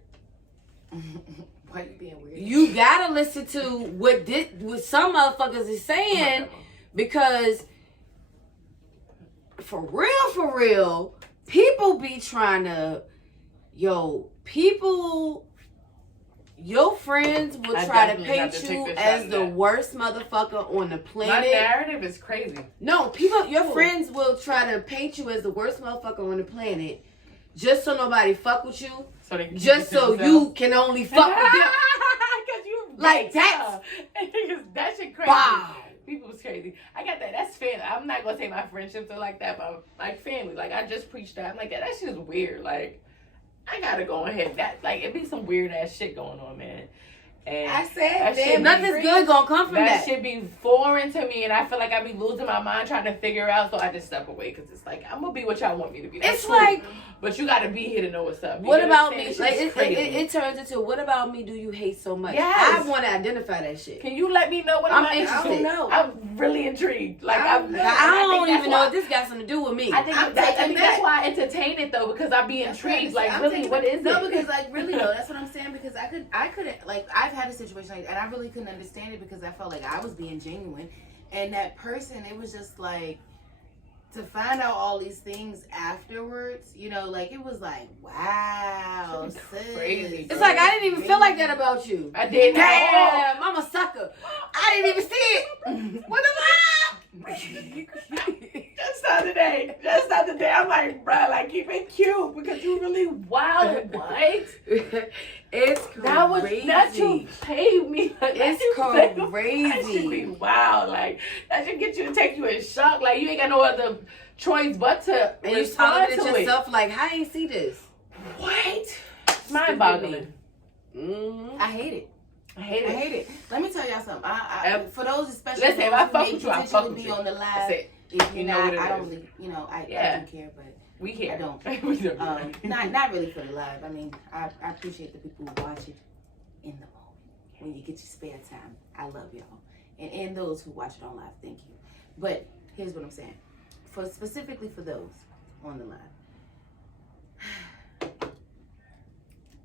Why you being weird? you gotta listen to what some motherfuckers is saying, because for real, people be trying to, your friends will I try to definitely have paint to take you this as shot the now. worst motherfucker on the My planet. narrative is crazy. No, your friends will try to paint you as the worst motherfucker on the planet, just so nobody fuck with you, So they can just so you can only fuck with them. Because you Like that. That shit crazy. Wow. People was crazy. I got that. That's family. I'm not gonna say my friendships are like that, but like family. Like, I just preached that. I'm like, that shit is weird. Like, I gotta go ahead. That, like, it be some weird ass shit going on, man. And I said that shit be- Nothing's good gonna come from that that. shit be foreign to me, and I feel like I be losing my mind trying to figure out. So I just step away, because it's like, I'm gonna be what y'all want me to be. That's It's cool. like, but you gotta be here to know what's up. You what know about I'm me? saying? Like, Shit's it crazy. turns into, what about me do you hate so much? Yes. I want to identify that shit. Can you let me know what I'm I'm interested. I don't know. I'm really intrigued. Like, I I don't don't think even know if this got something to do with me. I think, I'm that's, I taking think that's that. why I entertain it, though, because I be intrigued. Like, really, what is it? No, because like really though, that's what I'm saying. Because I couldn't like, I've had a situation like, and I really couldn't understand it because I felt like I was being genuine, and that person, it was just like, to find out all these things afterwards, like, it was like, wow, It's sis. crazy, It's like, I didn't even feel like that about you. I did. Damn, I'm a sucker. I didn't even see it. What Just the other day, I'm like, bruh, like, keep it cute because you really wild. What? It's crazy. That was not you paid me. Like, It's that should crazy. be wild. Like, that should get you to take you in shock. Like, you ain't got no other choice but to And you respond telling to it yourself, like, how you see this? What? It's mind-boggling. Mm-hmm. I hate it. I hate I it. hate it. Let me tell y'all something. I for those especially Listen, if those I who fuck may with you, I potentially fuck with be you. on the That's live. it. If you're You know not, what it I don't is. really, I Yeah. do care, but We care. I don't. We don't. not really for the live. I mean, I appreciate the people who watch it in the moment when you get your spare time. I love y'all, and those who watch it on live, thank you. But here's what I'm saying: specifically for those on the live,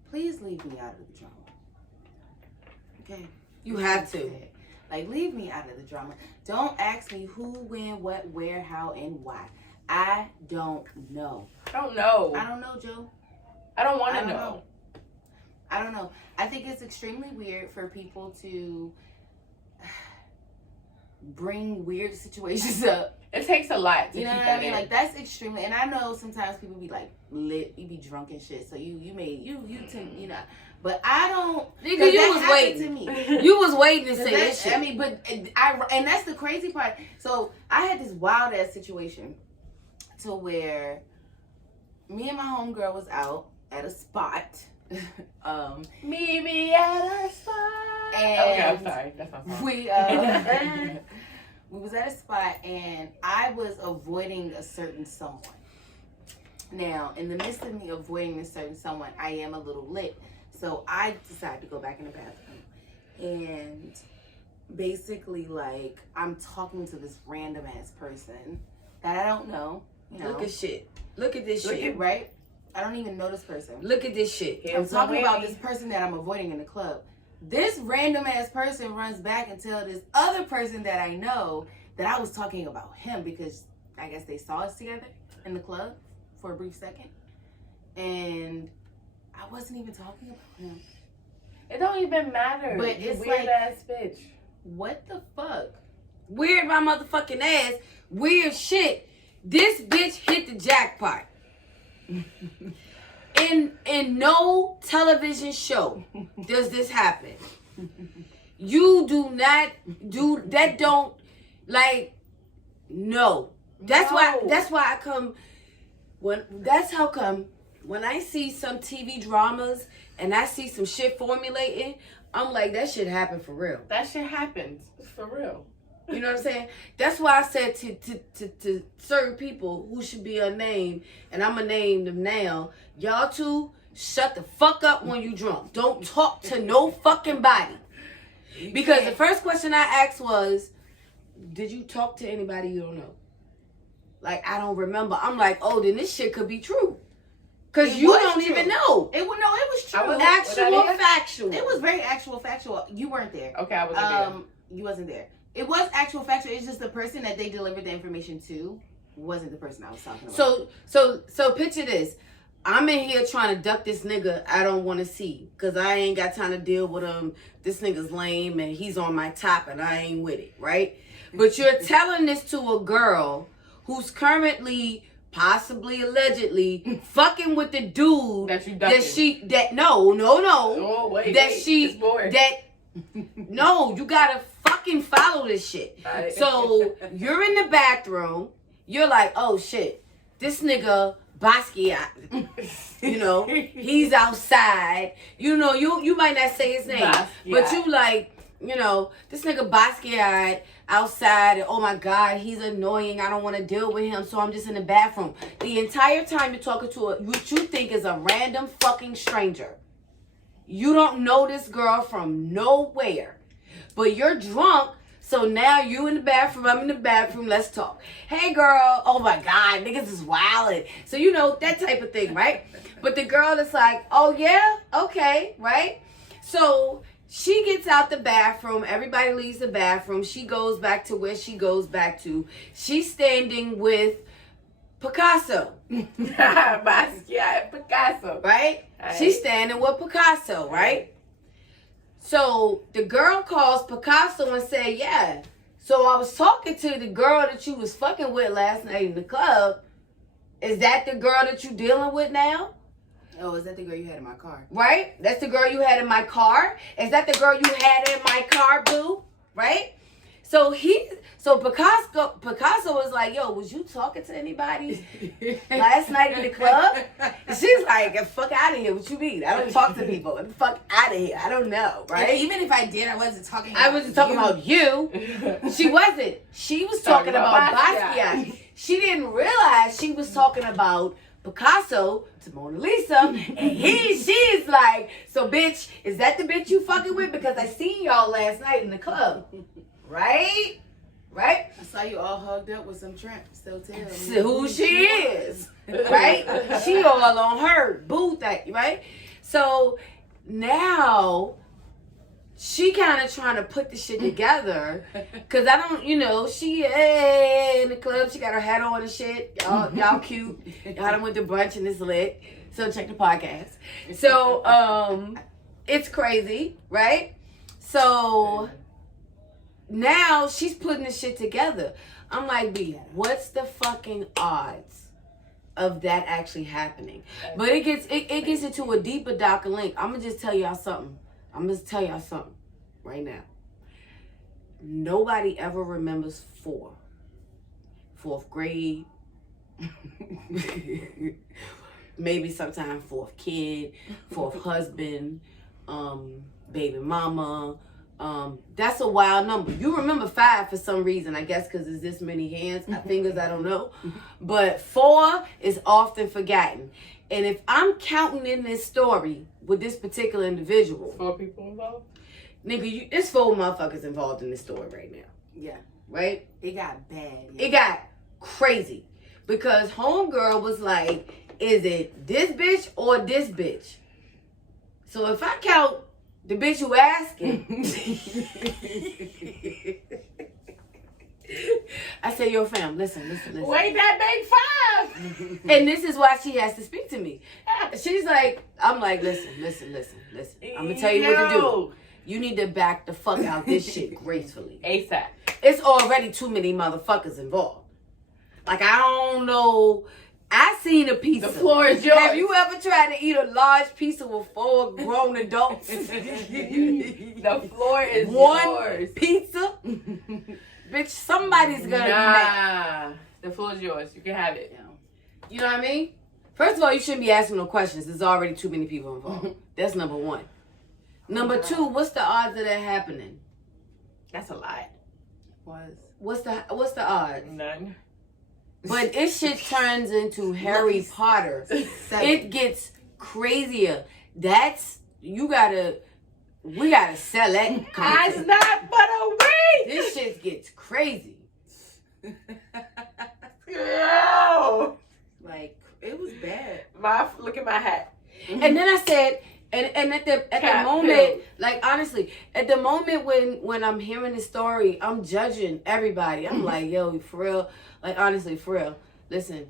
please leave me out of the drama. Okay, You have to. Like, leave me out of the drama. Don't ask me who, when, what, where, how, and why. I don't know. I don't know. I don't know, Joe. I don't want I to don't know. I don't know. I think it's extremely weird for people to bring weird situations up. It takes a lot to You know keep what that I mean? in. Like, that's extremely, and I know sometimes people be like lit, you be drunk and shit. So you tend, you know, but I don't. Nigga, 'cause you that was happened waiting. to me. You was waiting to 'Cause say that- this shit. I mean, but and that's the crazy part. So I had this wild ass situation to where me and my homegirl was out at a spot. Meet me at a spot. And Okay, I'm sorry. That's my song. We was at a spot and I was avoiding a certain someone. Now, in the midst of me avoiding this certain someone, I am a little lit. So I decided to go back in the bathroom. And basically, like, I'm talking to this random ass person that I don't know. You know, Look at shit. Look at this Look shit. at- right? I don't even know this person. Look at this shit. I'm Here's talking the about way. this person that I'm avoiding in the club. This random ass person runs back and tells this other person that I know that I was talking about him because I guess they saw us together in the club for a brief second. And I wasn't even talking about him. It don't even matter. But You it's weird like- ass bitch. What the fuck? Weird my motherfucking ass. Weird shit. This bitch hit the jackpot. In no television show does this happen. You do not do that. Don't like. No. That's why. No. That's why I come. That's how come when I see some TV dramas and I see some shit formulating, I'm like, that shit happened for real. That shit happens. For real. You know what I'm saying? That's why I said to certain people who should be unnamed, and I'm going to name them now, y'all two, shut the fuck up when you drunk. Don't talk to no fucking body. Because the first question I asked was, did you talk to anybody you don't know? Like, I don't remember. I'm like, oh, then this shit could be true. Because It you was don't true. even know. It was true. I was- Actual, there? factual. It was very actual, factual. You weren't there. Okay, I wasn't there. You wasn't there. It was actual factual. It's just the person that they delivered the information to wasn't the person I was talking about. So picture this. I'm in here trying to duck this nigga I don't want to see. Because I ain't got time to deal with him. This nigga's lame and he's on my top and I ain't with it, right? But you're telling this to a girl who's currently, possibly, allegedly, fucking with the dude That you ducking. no. Oh, wait, that wait. she, It's more. no, you gotta fucking follow this shit. Alright. So you're in the bathroom. You're like, oh shit, this nigga Basquiat, you know, he's outside. You know, you might not say his name, Basquiat. but you like, you know, this nigga Basquiat outside. And, oh my God, he's annoying. I don't want to deal with him, so I'm just in the bathroom. The entire time you're talking to what you think is a random fucking stranger. You don't know this girl from nowhere, but you're drunk. So now you in the bathroom, I'm in the bathroom, let's talk. Hey girl, oh my God, niggas is wildin'. So you know, that type of thing, right? But the girl is like, oh yeah, okay, right? So she gets out the bathroom, everybody leaves the bathroom, she goes back to where she goes back to. She's standing with Picasso, Basquiat, Picasso. right? Right. She's standing with Picasso, right? So the girl calls Picasso and say, yeah. So I was talking to the girl that you was fucking with last night in the club. Is that the girl that you dealing with now? Oh, is that the girl you had in my car? Right? That's the girl you had in my car. Is that the girl you had in my car, boo? Right? So Picasso was like, yo, was you talking to anybody last night in the club? And she's like, get the fuck out of here. What you mean? I don't talk to people. Get the fuck out of here. I don't know, right? And even if I did, I wasn't talking about I wasn't talking about you. She wasn't. She was talking about Basquiat. She didn't realize she was talking about Picasso to Mona Lisa. And she's like, so bitch, is that the bitch you fucking with? Because I seen y'all last night in the club. Right? Right? I saw you all hugged up with some tramp. So tell me Who she is. Right? She all on her. Boo that, right? So now she kind of trying to put the shit together. Cause I don't, you know, she in the club, she got her hat on and shit. Y'all cute. Y'all done went to brunch and it's lit. So check the podcast. So it's crazy, right? So now she's putting this shit together. I'm like, B, what's the fucking odds of that actually happening? But it gets into a deeper, darker link. I'm gonna just tell y'all something. Right now. Nobody ever remembers fourth grade. Maybe sometime fourth kid, fourth husband, baby mama. That's a wild number. You remember 5 for some reason, I guess because there's this many fingers, I don't know. But 4 is often forgotten. And if I'm counting in this story with this particular individual, 4 people involved? Nigga, there's 4 motherfuckers involved in this story right now. Yeah. Right? It got bad. Yeah. It got crazy. Because homegirl was like, is it this bitch or this bitch? So if I count the bitch who asking, I say, yo fam, listen. Wait, that make 5! And this is why she has to speak to me. She's like, I'm like, listen. I'm gonna tell you what to do. You need to back the fuck out this shit gracefully. ASAP. It's already too many motherfuckers involved. Like, I don't know. I seen a pizza. The floor is yours. Have you ever tried to eat a large pizza with 4 grown adults? The floor is One yours. pizza? Bitch, somebody's gonna be mad. The floor is yours. You can have it. You know what I mean? First of all, you shouldn't be asking no questions. There's already too many people involved. That's number 1. Number 2, what's the odds of that happening? That's a lot. What's the odds? None. But this shit turns into Harry Potter. It gets crazier. We gotta sell that It's content. not but a week. This shit gets crazy. Yo. Like, it was bad. Look at my hat. And then I said, and at the moment, like honestly, at the moment when I'm hearing the story, I'm judging everybody. I'm like, yo, for real. Like honestly, for real. Listen.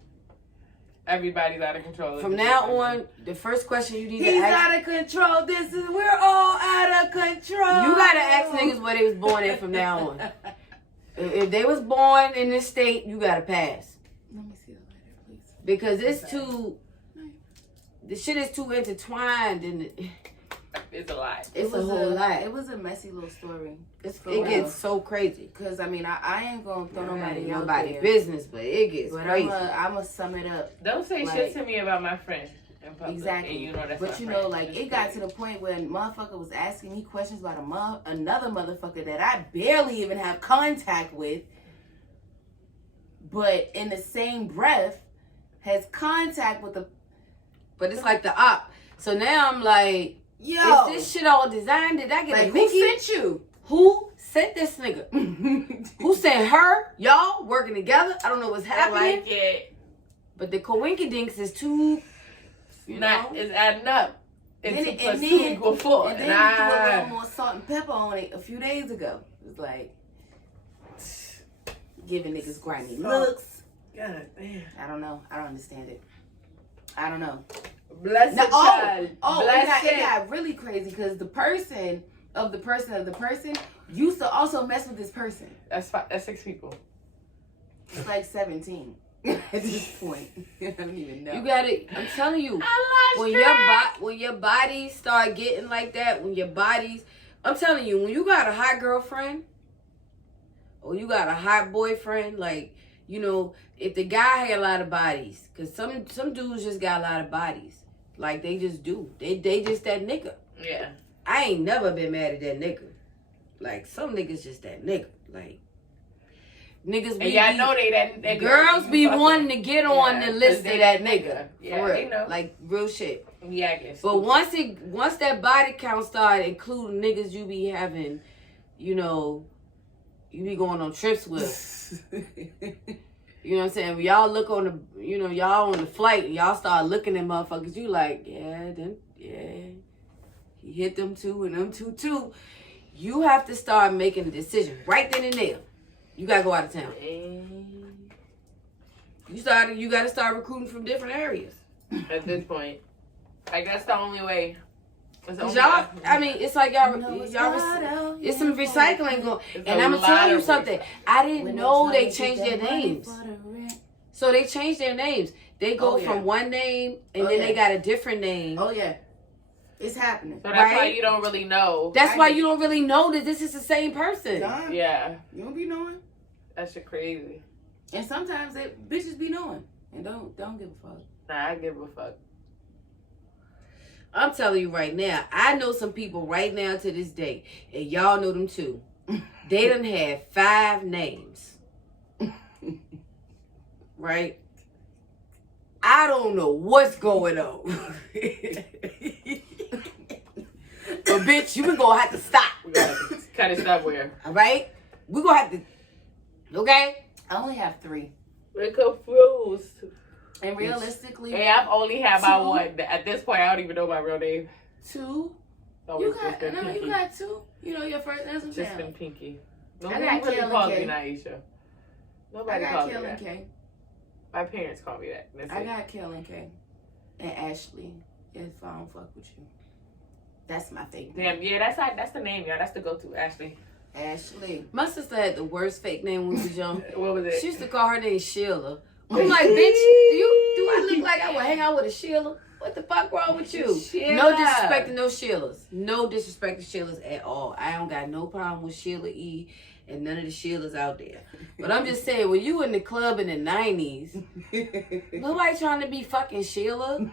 Everybody's out of control. From now on, the first question you need to He's ask. out of control. We're all out of control. You gotta ask niggas where they was born at from now on. If they was born in this state, you gotta pass. Let me see the letter, please. Because the shit is too intertwined and It's a lot. it's a whole lot. It was a messy little story. It gets so crazy. Because, I mean, I ain't going to throw nobody out nobody there. business, but it gets But crazy. I'm going to sum it up. Don't say shit to me about my friend in public. Exactly. And you know that's but my you friend. know, like, it got to the point when motherfucker was asking me questions about another motherfucker that I barely even have contact with, but in the same breath has contact with the... But it's like the op. So now I'm like, Yo! is this shit all designed? Did I get Like, a who quickie? sent you? Who sent this nigga? Who sent her? Y'all working together? I don't know what's I happening. like it. But the coinkydinks is too, you know. It's adding up. And It's then- 2 plus and 2 then- equal 4. And then you threw a little more salt and pepper on it a few days ago. It was like giving niggas grimy looks. God damn. I don't know. I don't understand it. I don't know. Bless Now, the child. Oh, Bless it got really crazy because the person used to also mess with this person. That's 6 people. It's like 17 at this point. I don't even know. You gotta, I'm telling you, I when your bodies start getting like that, I'm telling you, when you got a hot girlfriend or you got a hot boyfriend, like, you know, if the guy had a lot of bodies, because some dudes just got a lot of bodies. Like, they just do. They just that nigga. Yeah. I ain't never been mad at that nigga. Like, some niggas just that nigga. Like, niggas And y'all know that girls be wanting to get on the list of that nigga. Yeah, for real. they know. Like, real shit. Yeah, I guess. But once that body count started including niggas you be having, you know, you be going on trips with. You know what I'm saying? When y'all look on the, you know, y'all on the flight and y'all start looking at motherfuckers, you like, he hit them two and them two. You have to start making a decision right then and there. You gotta go out of town. You gotta start recruiting from different areas. At this point, I guess the only way. Cause y'all, I mean, it's like it's some recycling going. And I'm gonna tell you something. I didn't know they changed their names. So they changed their names. They go from one name and then they got a different name. Oh yeah, it's happening. So that's why you don't really know. That's why you don't really know that this is the same person. Nah, Yeah, you don't be knowing. that shit crazy. And sometimes bitches be knowing and don't give a fuck. Nah, I give a fuck. I'm telling you right now, I know some people right now to this day, and y'all know them too. They done had 5 names. Right? I don't know what's going on. But bitch, you gonna have to stop. We gotta cut it somewhere. Alright? We gonna have to, okay? I only have 3. We're confused. And realistically, Hey, I've only had my 2. one. At this point, I don't even know my real name. 2. So You it's got been Pinky. you got 2. You know your first name. Just been Pinky. I Nobody got really Kill and calls K. me Naisha. I Nobody got calls me Kill and that. K. My parents call me that. That's I it. got Kill and K. And Ashley. If I don't fuck with you. That's my favorite. Damn, yeah, that's the name, y'all. That's the go-to, Ashley. Ashley. My sister had the worst fake name when we was young. What was it? She used to call her name Sheila. I'm like, bitch, do I look like I would hang out with a Sheila? What the fuck wrong with you? Sheila. No disrespect to no Sheilas. No disrespect to Sheilas at all. I don't got no problem with Sheila E. and none of the Sheilas out there. But I'm just saying, when you in the club in the 90s, nobody trying to be fucking Sheila.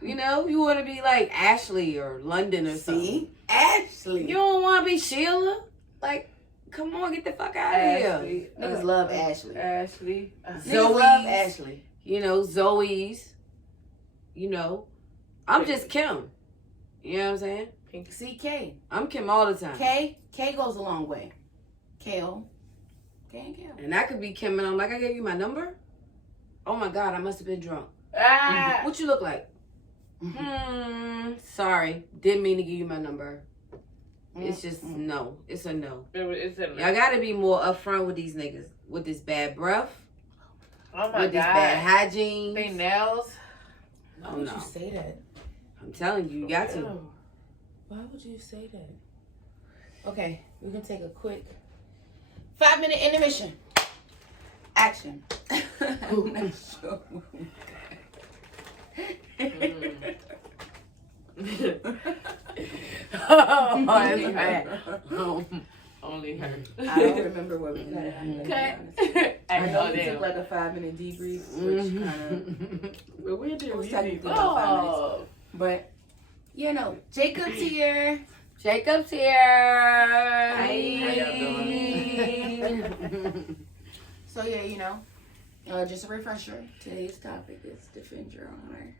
You know, you want to be like Ashley or London or something. See? Ashley. You don't want to be Sheila? Like, come on, get the fuck out of here. Ashley. Niggas love Ashley. Ashley. Niggas Zoe's. love Ashley. You know, Zoe's. You know, I'm just Kim. You know what I'm saying? See, K. I'm Kim all the time. K goes a long way. Kale. K and Kale. And I could be Kim and I'm like, I gave you my number? Oh my God, I must have been drunk. Ah. What you look like? Sorry. Didn't mean to give you my number. It's just no. It's a no. It's a Y'all gotta be more upfront with these niggas. With this bad breath. Oh my With this God. bad hygiene. They nails. Why Oh, would no. you say that? I'm telling you, you got to. Why would you say that? Okay, we're gonna take a quick 5-minute intermission. Action. I'm not sure. Oh, that's bad. Only her. I don't remember what we cut. I know we damn. took like a 5-minute debrief, which kind But we did It was we technically did- about 5 Oh. of, but you know, Jacob's here. Jacob's here. How y'all So yeah, you know, just a refresher. Today's topic is defend your honor,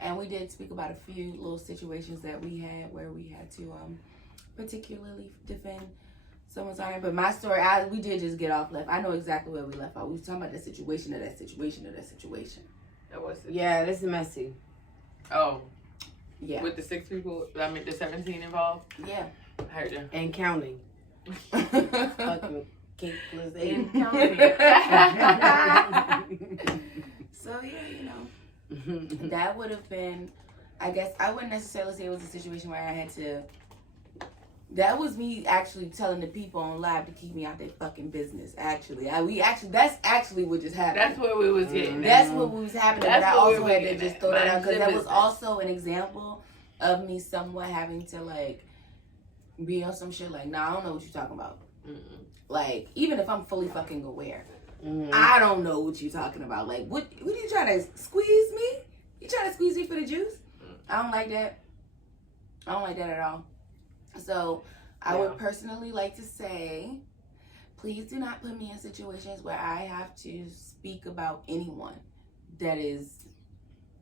and we did speak about a few little situations that we had where we had to particularly defend someone's honor. But my story, we did just get off left. I know exactly where we left off. We was talking about that situation. That was it. Yeah, this is messy. Oh, Yeah, with the 6 people, I mean the 17 involved. yeah. I heard you. And counting. Fucking cateless And eight. counting. So yeah, you know. That would have been, I guess, I wouldn't necessarily say it was a situation where I had to, that was me actually telling the people on live to keep me out their fucking business, actually. That's actually what just happened. That's where we was getting. That's what was happening, That's but I what we also were had to getting just at. throw that out, because Mind that your was business. also an example of me somewhat having to, like, be on some shit like, nah, I don't know what you're talking about. Like, even if I'm fully fucking aware. I don't know what you're talking about. Like, what are you trying to squeeze me? You trying to squeeze me for the juice? I don't like that. I don't like that at all. So, I would personally like to say, please do not put me in situations where I have to speak about anyone that is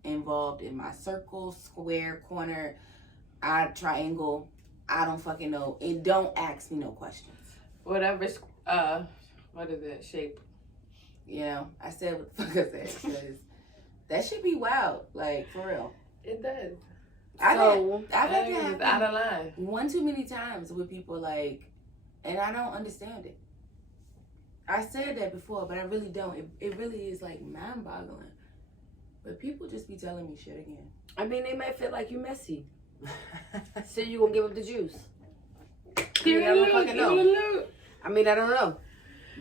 involved in my circle, square, corner, triangle. I don't fucking know. And don't ask me no questions. Whatever. What is that shape? You know, I said what the fuck I said, because that should be wild, like, for real. It does. I've had That that nigga is happen out of line. one too many times with people like, and I don't understand it. I said that before, but I really don't. It really is like mind-boggling. But people just be telling me shit again. I mean, they might feel like you messy. So you gonna give up the juice? Give I it a don't look, fucking give know. it a look. I mean, I don't know.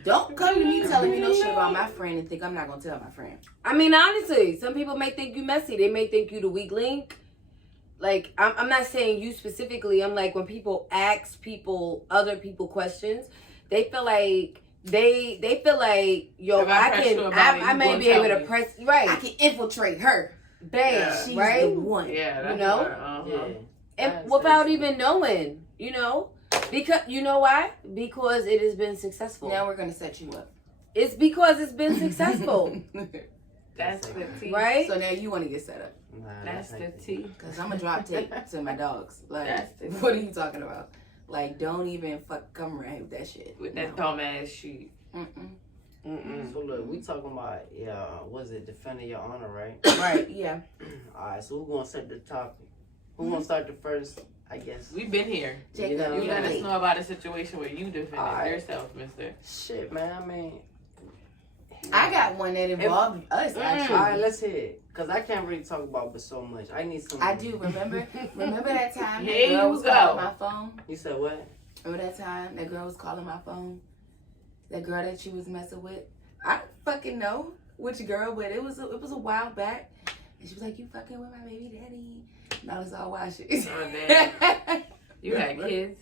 Don't come to me telling me no shit about my friend and think I'm not gonna tell my friend. I mean, honestly, some people may think you messy. They may think you the weak link. Like, I'm not saying you specifically. I'm like, when people ask other people questions, they feel like they feel like, yo, If I press you about it, I you may gonna be able tell to me. press right. I can infiltrate her. Bam, Yeah. She's right? the one. Yeah, that's You know? her, uh-huh. Yeah. And That's without it. even knowing, you know, because you know why? Because it has been successful. Now we're gonna set you up. It's because it's been successful, That's the tea. right? So now you want to get set up. Nah, That's the ain't tea. Cause I'm a drop tape to my dogs. Like, That's the- what are you talking about? Like, don't even come around with that shit. With that No. dumb ass shit. Mm-mm. Mm-mm. So look, we talking about was it defending your honor, right? Right? Yeah. All right, so we're gonna set the topic. Who gonna start the first? I guess. We've been here. Jacob, You know, You let us wait. know about a situation where you defended Alright. yourself, mister. Shit, man. I mean, I got one that involved us all actually. right, let's hear it. Cause I can't really talk about it so much. I need some. I do remember. Remember that time Here that girl you was go. calling my phone. You said what? Remember that time that girl was calling my phone? That girl that she was messing with. I don't fucking know which girl, but it was a while back. And she was like, "You fucking with my baby daddy." And I was all wild shit. Oh, damn. You got kids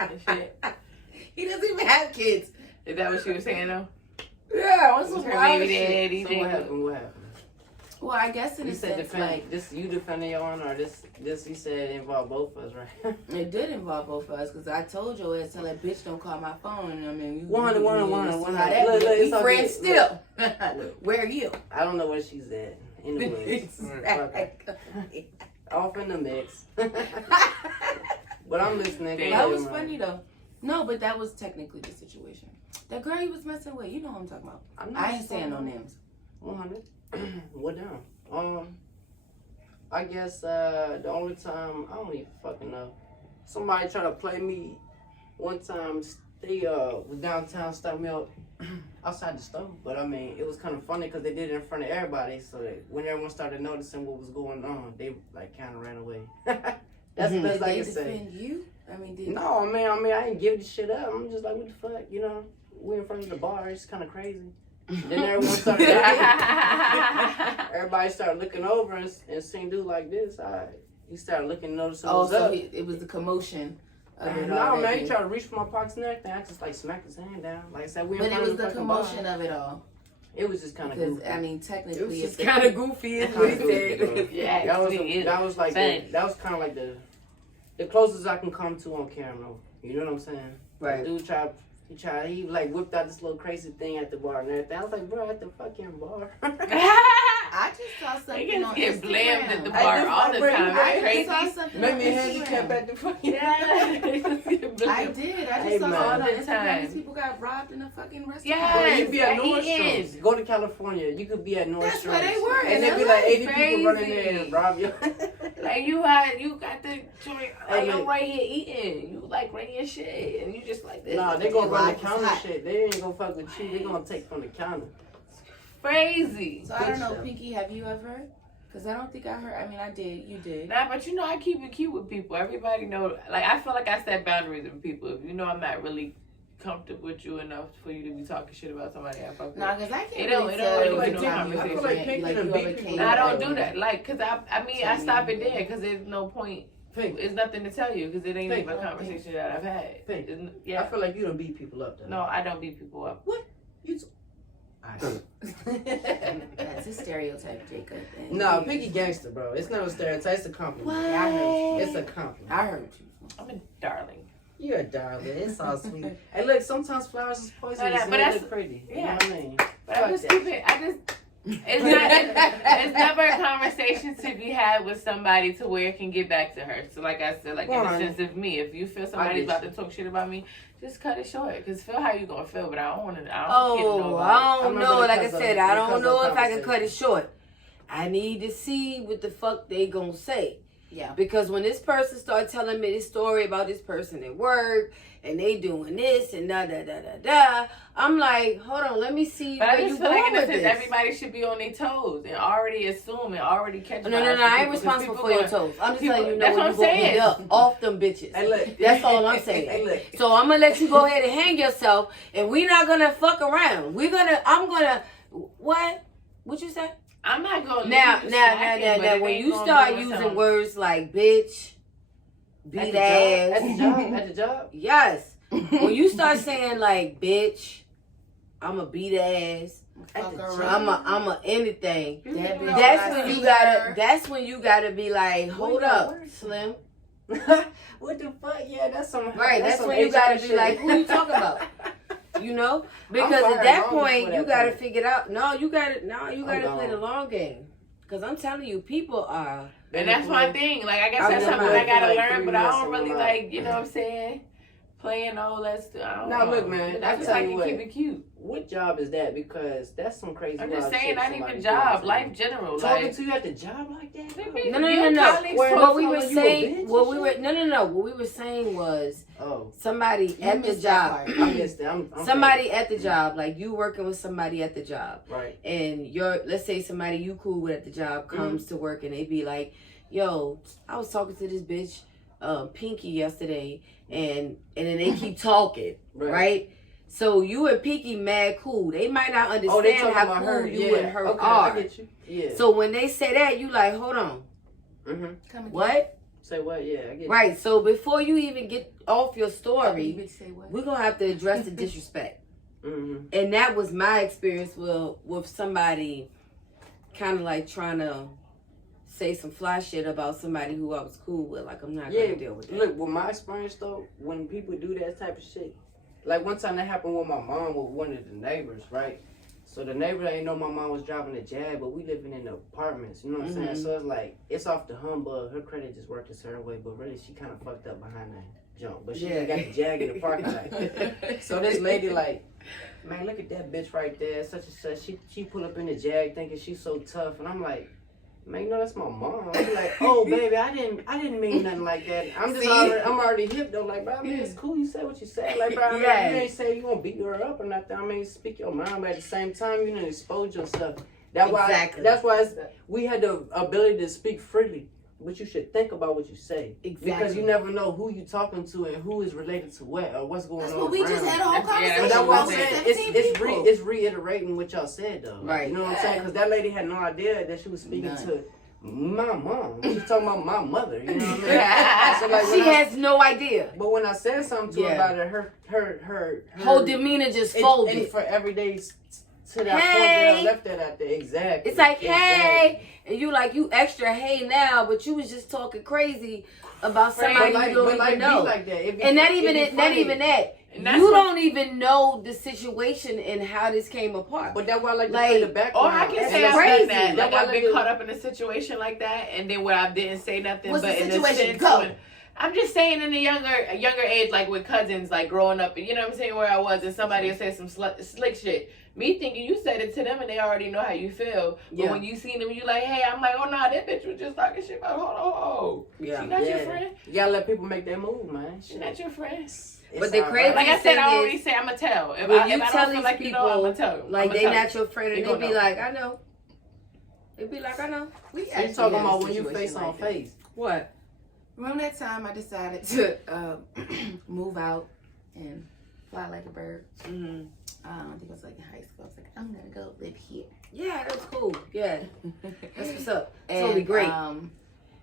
and shit. He doesn't even have kids. Is that what she was saying though? Yeah, what's It was some her wild baby shit. daddy. So Jacob. what happened? What happened? Well, I guess in You a said sense, defend like, this. You defending your honor, or this? You said it involved both of us, right? it did involve both of us because I told your ass, tell that bitch don't call my phone. And I mean, you 100, 100, you 100, see 100. how that Look, went. look, We it's all friends good. still. Look. Where are you? I don't know where she's at. Anyways, off in the mix. But I'm listening. Go That ahead, was man. funny though. No, but that was technically the situation. That girl you was messing with, you know what I'm talking about. I'm not I ain't saying no names. 100. What down? I guess the only time I don't even fucking know. Somebody tried to play me one time. They was downtown, stopped me up outside the store. But I mean, it was kind of funny because they did it in front of everybody. So that when everyone started noticing what was going on, they like kind of ran away. That's the best I Did can they say. defend you? I mean, did No, I mean, I ain't give the shit up. I'm just like, what the fuck, you know? We in front of the bar. It's kind of crazy. Then everyone started. Everybody started looking over and seeing dude like this. He started looking, noticing Oh, what's so up. it was the commotion of it No, all. man, that he day. tried to reach for my pockets and everything. I just like smacked his hand down. Like I said, we in But it front was of the the fucking commotion bar. of it all. It was just kind of Because, goofy. I mean, It was technically, just if kind of goofy, is what he said. Yeah, that was like Thanks. that was kind of like the closest I can come to on camera. You know what I'm saying? Right. The dude he like whipped out this little crazy thing at the bar and everything. I was like, bro, at the fucking bar. I just saw They something on get blamed at the Instagram. bar all the time. I It's just saw crazy. something Make on me a handicap Instagram. at the fucking Yeah, they just get I blamed. did. I just Hey, saw man. something on All the Instagram. time. These people got robbed in a fucking restaurant. Yeah. Bro, you be at Yes, Nordstrom's. I Go to California. You could be at Nordstrom's. That's where they were, And in there'd be LA. like 80 people running there Crazy. and rob you. Like you got the joint, like Hey, I'm look. right here eating. You like right here shit, and you just like this. Nah, they gonna run the It's counter hot. shit. They ain't gonna fuck with you. They gonna take from the counter. Crazy. So I don't know, Good stuff. Pinky, have you ever? Because I don't think I heard. I mean, I did. You did. Nah, but you know I keep it cute with people. Everybody know. Like I feel like I set boundaries with people. If you know I'm not really comfortable with you enough for you to be talking shit about somebody I fuck with. Nah, because I can't It don't- really it tell don't what really the do time you conversation. ever I feel like came- Pinky like done you beat ever people. came Nah, I don't back. do that. Like, cause I mean, I stop it there because there's no point. Pink. It's nothing to tell you because it ain't Pink. even a conversation that I've had. Pink. It's I yeah. feel like you done beat people up though. No, I don't beat people up. Alright. That's a stereotype, Jacob. And No, you- Pinky gangster, bro. It's not a stereotype. It's a compliment. What? Yeah, I heard It's a compliment. I heard you. I'm a darling. You're a darling. It's all sweet. Hey, look, sometimes flowers is poisonous. But and that's- they look pretty. You know yeah. what I mean? But I Fuck just that keep shit. it. I just. It's not. It's never a conversation to be had with somebody to where it can get back to her. So, like I said, like in the Right. sense of me, if you feel somebody's about to talk shit about me, just cut it short. Cause feel how you gonna feel, but I don't want to. I don't care to know Oh, about I don't I'm not know. gonna Like I cuss said, on- I cuss don't on know if I can conversation. cut it short. I need to see what the fuck they gonna say. Yeah. Because when this person started telling me this story about this person at work and they doing this and da da da da da, I'm like, hold on, let me see But where I you just feel like going in a with sense, this. everybody should be on their toes and already assume and already catch. No, I ain't responsible for your toes. I'm just letting you know That's when what you I'm gonna saying. end up off them bitches. Hey, look. That's all I'm saying. Hey, look. So I'm gonna let you go ahead and hang yourself, and we're not gonna fuck around. I'm gonna, what you say? I'm not gonna Now, leave you slacking, but it when ain't you gonna start do using something. words like bitch, beat ass, At the job? yes. When you start saying like bitch, I'm a beat ass, At the Fuck job? I'm a anything. That bitch That's got when you Caesar. that's when you gotta be like, hold up, Slim. What the fuck? Yeah, that's some. Right, that's some when you HR gotta be shit. like, who you talking about? You know, because fired at that long before point that you gotta point. figure it out. No, you gotta play the gone. long game. Because I'm telling you, people are. And that's my thing. Like, I guess I'm that's just something I like, gotta like learn, 3 but I months don't in really my like, you know what I'm saying? Playing all that stuff. I don't Now, know. look, man, But I that's tell how you you what. keep it cute. What job is that? Because that's some crazy. I'm just wild saying, shit not somebody even doing job, to life me. general. Talking Like, to you at the job like that? Maybe- No. Your colleagues Where- What we calling were you a saying, bitch what and we shit? were no. What we were saying was Oh, somebody You at the missed that job. part. I missed it. I'm Somebody at the job, like you working with somebody at the job, right. and let's say somebody you cool with at the job comes to work and they be like, yo, I was talking to this bitch Pinky yesterday, and then they keep talking, right? So you and Pinky mad cool. They might not Oh, they understand talking how about cool her. you Yeah. and her Okay, are. I get you. Yeah. So when they say that, you like, hold on, Mm-hmm. Come again. what? Say what? Yeah, I get you. Right. So before you even get off your You story, bitch say what? we're gonna have to address the disrespect. Mm-hmm. And that was my experience with somebody kind of like trying to say some fly shit about somebody who I was cool with. Like, I'm not Yeah, gonna deal with that. look, with my experience though, when people do that type of shit, like one time that happened with my mom with one of the neighbors, right? So the neighbor didn't know my mom was driving a Jag, but we living in the apartments, you know what I'm saying? So it's like, it's off the humbug. Her credit just worked a certain way, but really she kind of fucked up behind that jump. But she just got the Jag in the parking lot. So this lady like, man, look at that bitch right there, such and such. She pull up in the Jag thinking she's so tough, and I'm like, man, you know that's my mom. I'm like, oh baby, I didn't mean nothing like that. I'm already hip though. Like, bro, I mean, it's cool. You say what you say. Like, bro, I mean, Yeah. you ain't say you gonna beat her up or nothing. I mean, speak your mind, but at the same time, you didn't expose yourself. Exactly. That's why we had the ability to speak freely. But you should think about what you say. Exactly. Because you never know who you talking to and who is related to what or what's going That's on what we just around. had a whole Yeah, conversation But that's what I'm about. saying. 17 people. It's reiterating what y'all said though. Right. You know what I'm saying? Because that lady had no idea that she was speaking None. to my mom. She was talking about my mother. You know what I mean? So like She when has no idea. but when I said something to her Yeah. about it, her Whole demeanor just and folded. for every day to that point Hey. that I left that out there. Exactly. It's like, Exactly. hey, and you like, you extra hey now, but you was just talking crazy about somebody But you don't even know. Be like that. It be- And not it even be it, not funny. even that. And that's You what- don't even know the situation and how this came apart. But that's why I like to Like- play the background. Or I can That's say I've crazy. done that. Like, That's why I I've like been to- caught up in a situation like that, and then where I didn't say nothing. What's but the in situation? sense Go. when- I'm just saying in a younger age, like with cousins, like growing up, you know what I'm saying, where I was, and somebody would say some slick shit. Me thinking you said it to them, and they already know how you feel. But Yeah. when you see them, you like, hey, I'm like, oh, nah, that bitch was just talking shit about, hold on. Yeah. She not your Yeah. friend? You gotta let people make their move, man. She not your friend? But the crazy Like I said, thing I already is, say, I'm going to tell. If when I you don't tell feel these like you know, I'm people, going to tell them. like I'ma they tell not them. your friend, They and they gonna be know. like, I know. They be like, I know. We You actually talking had a about when you situation face on like that. face. What? Remember that time I decided to move out and fly like a bird? Mm-hmm. I think it was like in high school. I was like, I'm gonna go live here. Yeah, that's cool. Yeah, that's what's up. It's And, gonna be great.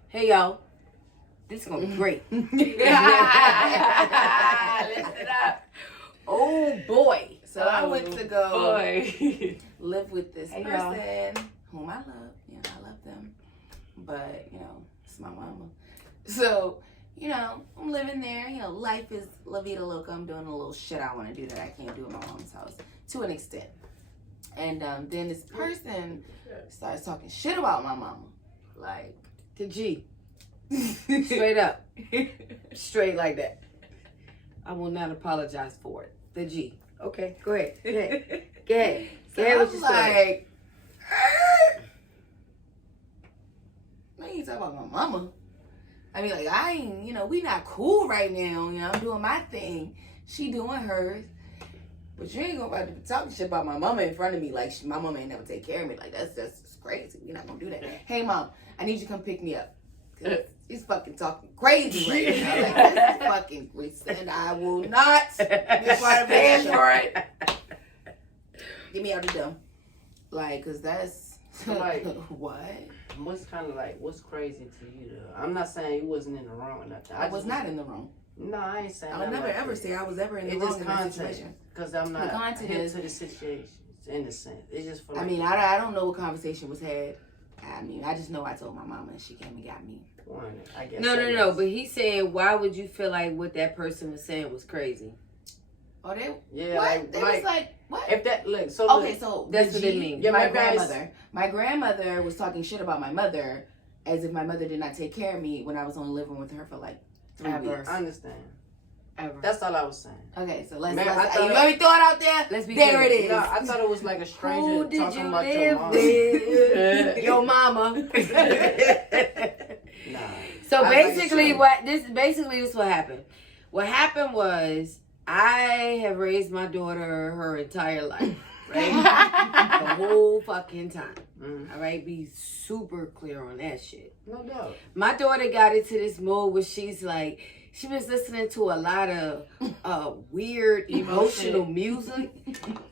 Hey y'all, this is gonna be great. Listen up. Oh boy. So I went to go Boy. live with this Hey, y'all. person whom I love. You know, I love them. But, you know, it's my mama. So, you know, I'm living there. You know, life is la vida loca. I'm doing a little shit I want to do that I can't do in my mom's house to an extent. And then this person starts talking shit about my mama. Like, To G. Straight up. Straight like that. I will not apologize for it. The G. Okay, go ahead. Go ahead. Go ahead. so Go ahead I'm with your story. like, man, you talking about my mama? I mean, like, I ain't, we not cool right now. I'm doing my thing. She doing hers. But you ain't gonna talk shit about my mama in front of me. Like, my mama ain't never take care of me. Like, that's just crazy. We're not gonna do that. Hey, Mom, I need you to come pick me up. He's fucking talking crazy right now. Like, this is fucking crazy. And I will not be a part of this show. for it. Get me out the door. Like, cause that's Like, what? What's crazy to you though? I'm not saying you wasn't in the wrong or nothing. I was not in the wrong. No, I ain't saying I'll nothing never like ever that. say I was ever in the It's wrong just in that content. situation. Because I'm not content hip is- to the situation in a sense. It's just for I mean, I don't know what conversation was had. I mean, I just know I told my mama and she came and got me. I guess No. But he's saying, why would you feel like what that person was saying was crazy? Oh, they Yeah, what? like, They like was like what? if that look so Okay, look, so That's the what it G- means. Yeah, My maybe I s- grandmother. My grandmother was talking shit about my mother as if my mother did not take care of me when I was only living with her for like 3 Ever. weeks. I understand. Ever. That's all I was saying. Okay, so let's. Man, I let's thought you it- let me throw it out there. Let's be there clear. it is. No, I thought it was like a stranger Who did talking you about your live mom. with? Your mama. Nah. So I basically, like basically this what happened. What happened was I have raised my daughter her entire life, right? The whole fucking time. Mhm. All right, be super clear on that shit. No doubt. My daughter got into this mode where she's like, she was listening to a lot of weird emotional music,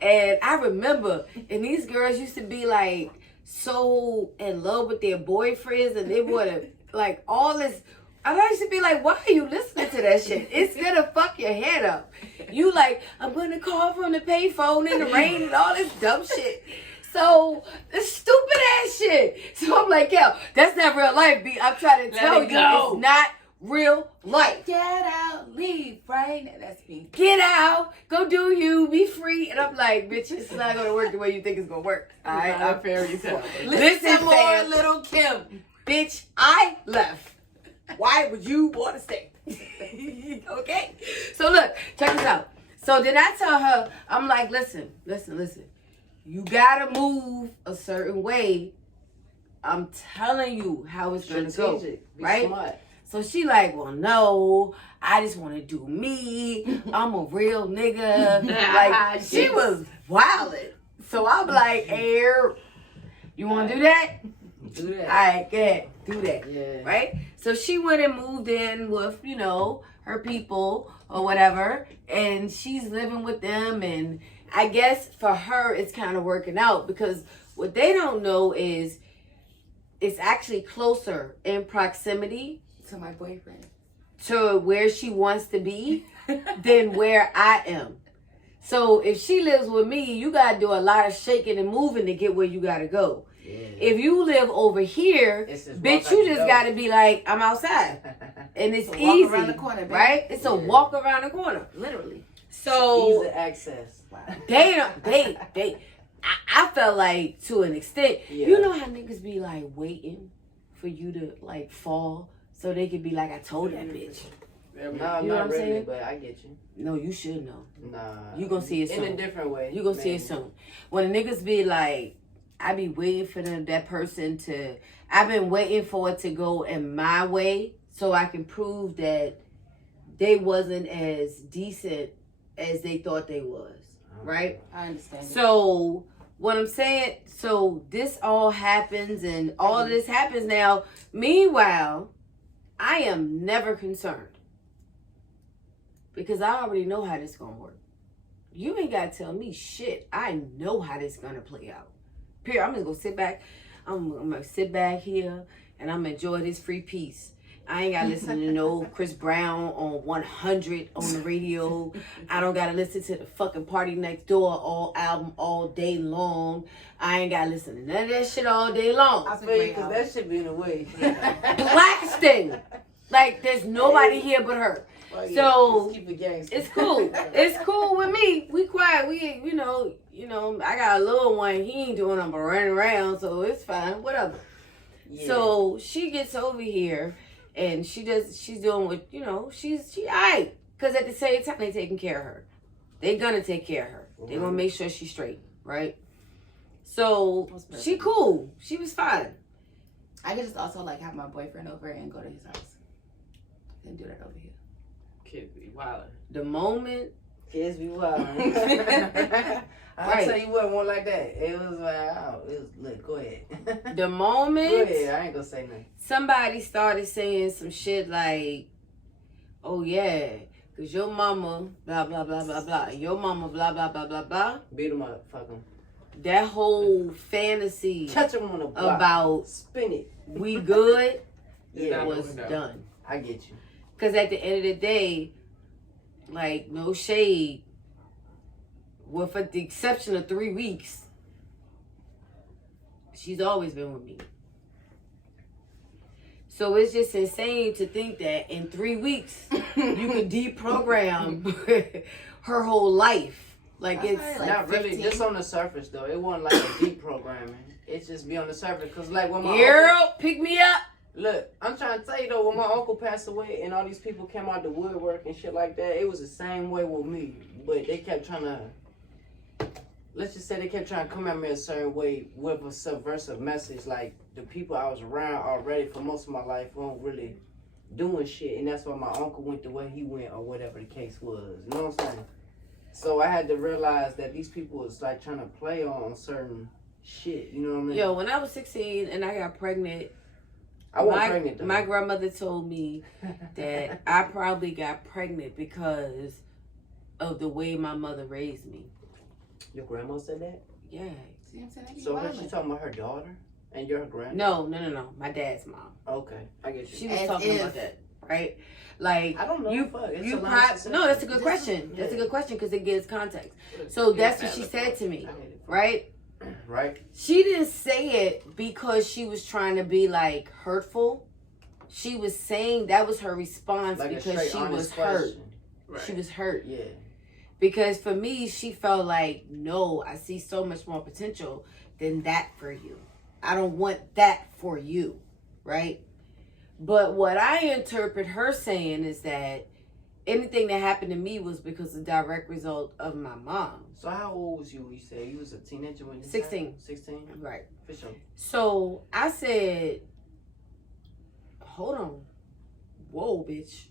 and I remember, and these girls used to be like so in love with their boyfriends, and they would like all this. And I used to be like, why are you listening to that shit? It's gonna fuck your head up. You like, I'm gonna call from the payphone in the rain and all this dumb shit. So, this stupid ass shit. So I'm like, yo, that's not real life, B. I'm trying to Let tell it you, go. it's not real life. Get out, leave, right? now. That's me. Get out, go do you, be free. And I'm like, bitch, it's not gonna work the way you think it's gonna work. All right, Not a fairy tale. Listen, more, fam. little Kim. Bitch, I left. Why would you want to stay? Okay? So look, check this out. So then I tell her, I'm like, listen. You gotta move a certain way. I'm telling you how it's gonna go. Strategic. Be right? smart. So she like, well, no, I just want to do me. I'm a real nigga. Like, she was wildin'. So I'm like, Air, you want to do that? Do that. All right, good. Do that. Yeah. Right? So she went and moved in with, her people or whatever. And she's living with them. And I guess for her, it's kind of working out. Because what they don't know is it's actually closer in proximity To my boyfriend. to where she wants to be than where I am. So if she lives with me, you got to do a lot of shaking and moving to get where you got to go. Yeah. If you live over here, It's just bitch, walk you out just the got to be like, I'm outside. And it's It's a walk easy, around the corner, baby. right? It's a Yeah. walk around the corner. Literally. So Easy access. I felt like to an extent, Yeah. you know how niggas be like waiting for you to like fall so they could be like, I told that bitch. No, You know not what I'm really, saying? but I get you. No, you should know. Nah. You gonna see it in soon. a different way. You gonna see it maybe. soon. When the niggas be like, I be waiting for that person to, I've been waiting for it to go in my way so I can prove that they wasn't as decent as they thought they was. Right? I understand. So what I'm saying, so this all happens and all of this happens now. Meanwhile, I am never concerned. Because I already know how this gonna work. You ain't gotta tell me shit. I know how this gonna play out. Period. I'm just gonna sit back. I'm gonna sit back here and I'm gonna enjoy this free peace. I ain't gotta listen to no Chris Brown on 100 on the radio. I don't gotta listen to the fucking Party Next Door all album all day long. I ain't gotta listen to none of that shit all day long. I feel you, because that should be in the way. Blasting. Like there's nobody here but her. Well, So, just keep it gangster. It's cool. It's cool with me. We quiet. We ain't, you know, I got a little one. He ain't doing nothing but running around, so it's fine. Whatever. Yeah. So she gets over here and she's doing what, she alright. Cause at the same time they taking care of her. They gonna take care of her. They gonna make sure she's straight, right? So she cool. She was fine. I could just also like have my boyfriend over and go to his house. Couldn't do that over here. Kids be wildin'. The moment Kids be wild. I'll Right. tell you what, one like that. It was like, oh, it was, look, go ahead. the moment Go ahead, I ain't gonna say nothing. somebody started saying some shit like, oh yeah, cause your mama blah blah blah blah blah, your mama blah blah blah blah blah. Beat them up, fuck them. That whole fantasy Catch them on the block. about Spin it. we good Yeah, Out the was window. done. I get you. Cause at the end of the day, like no shade, with the exception of 3 weeks, she's always been with me. So it's just insane to think that in 3 weeks you could deprogram her whole life. Like That's it's right, like Not really, 15. just on the surface though. It wasn't like a deep programming. It just be on the surface. Cause like when my uncle, girl, pick me up. look, I'm trying to tell you though, when my uncle passed away and all these people came out the woodwork and shit like that, it was the same way with me. But they kept trying to, let's just say they kept trying to come at me a certain way with a subversive message. Like the people I was around already for most of my life weren't really doing shit. And that's why my uncle went the way he went or whatever the case was. You know what I'm saying? So I had to realize that these people was like trying to play on certain shit. You know what I mean? Yo, when I was 16 and I got pregnant, I wasn't pregnant though. my grandmother told me that I probably got pregnant because of the way my mother raised me. Your grandma said that? Yeah. See what I'm saying? So what, she talking about her daughter? And you're her grandma? No. My dad's mom. Okay, I get you. She was As talking if- about that, right? Like I don't know. you, fuck. It's you a line probably of no. That's a good succession. question. Yeah. That's a good question because it gives context. So that's what she said to me, I get it. right? Right? She didn't say it because she was trying to be like hurtful. She was saying that was her response Like a because straight she honest was hurt. question. Right. She was hurt. Yeah. Because for me, she felt like, no, I see so much more potential than that for you. I don't want that for you, right? But what I interpret her saying is that anything that happened to me was because of direct result of my mom. So how old was you? You said you was a teenager when you 16. 16? Right. For sure. So I said, hold on. Whoa, bitch.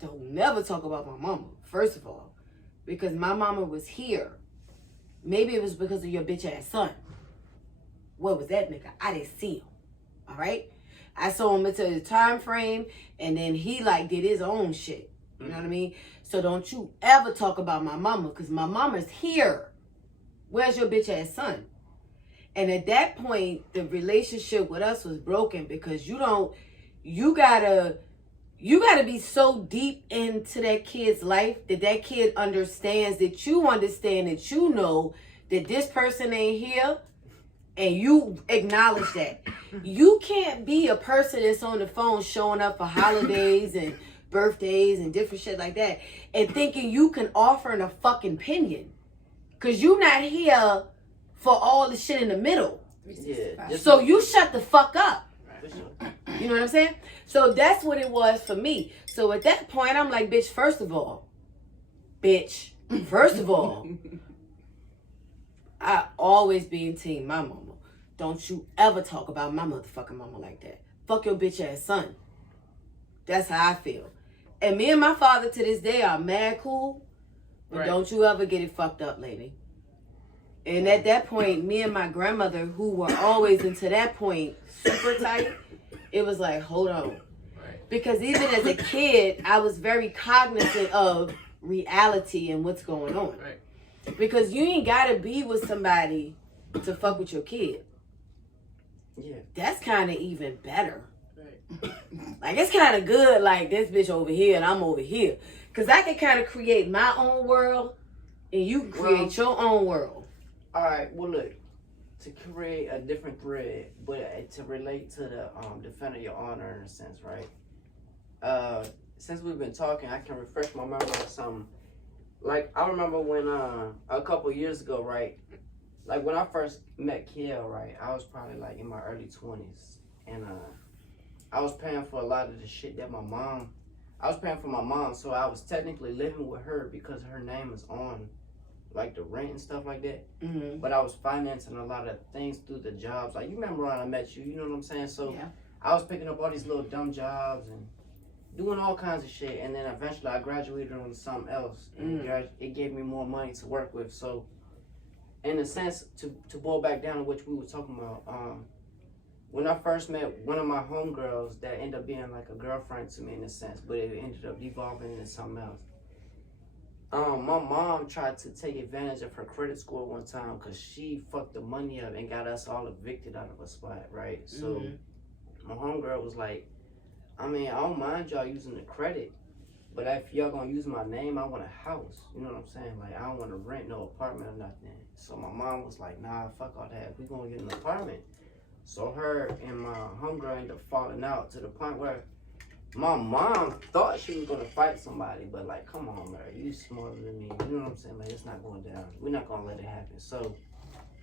Don't never talk about my mama, first of all. Because my mama was here. Maybe it was because of your bitch ass son. What was that nigga? I didn't see him. All right? I saw him until the time frame, and then he like did his own shit. You know what I mean? So don't you ever talk about my mama, because my mama's here. Where's your bitch ass son? And at that point, the relationship with us was broken because you gotta be so deep into that kid's life that that kid understands that you understand that you know that this person ain't here, and you acknowledge that. You can't be a person that's on the phone showing up for holidays and birthdays and different shit like that and thinking you can offer a fucking opinion. Cause you not here for all the shit in the middle. Yeah. Just So you shut the fuck up. For sure. You know what I'm saying? So that's what it was for me. So at that point, I'm like, bitch, first of all, I always be in team my mama. Don't you ever talk about my motherfucking mama like that. Fuck your bitch ass son. That's how I feel. And me and my father to this day are mad cool. But Right. don't you ever get it fucked up, lady. And at that point, me and my grandmother, who were always into that point super tight, it was like, hold on. Right. Because even as a kid, I was very cognizant of reality and what's going on. Right. Because you ain't gotta be with somebody to fuck with your kid. Yeah. That's kind of even better. Right. Like, it's kind of good, like, this bitch over here and I'm over here. Because I can kind of create my own world and you can create your own world. All right. Well, look. To create a different thread, but to relate to the defender your honor in a sense, right? Since we've been talking, I can refresh my memory on something. Like, I remember when a couple years ago, right? Like, when I first met Kiel, right? I was probably like in my early 20s, and I was paying for a lot of the shit that I was paying for my mom, so I was technically living with her because her name is on, like, the rent and stuff like that. Mm-hmm. But I was financing a lot of things through the jobs. Like, you remember when I met you, you know what I'm saying? So Yeah. I was picking up all these little dumb jobs and doing all kinds of shit, and then eventually I graduated on something else, and it gave me more money to work with. So, in a sense, to boil back down to what we were talking about, when I first met one of my homegirls that ended up being like a girlfriend to me in a sense, but it ended up evolving into something else. My mom tried to take advantage of her credit score one time because she fucked the money up and got us all evicted out of a spot, right? So my homegirl was like, I mean, I don't mind y'all using the credit, but if y'all gonna use my name, I want a house. You know what I'm saying? Like, I don't want to rent no apartment or nothing. So my mom was like, nah, fuck all that. We gonna get an apartment. So her and my homegirl ended up falling out to the point where my mom thought she was gonna fight somebody, but like, come on, man, you smarter than me. You know what I'm saying? Like, it's not going down. We're not gonna let it happen. So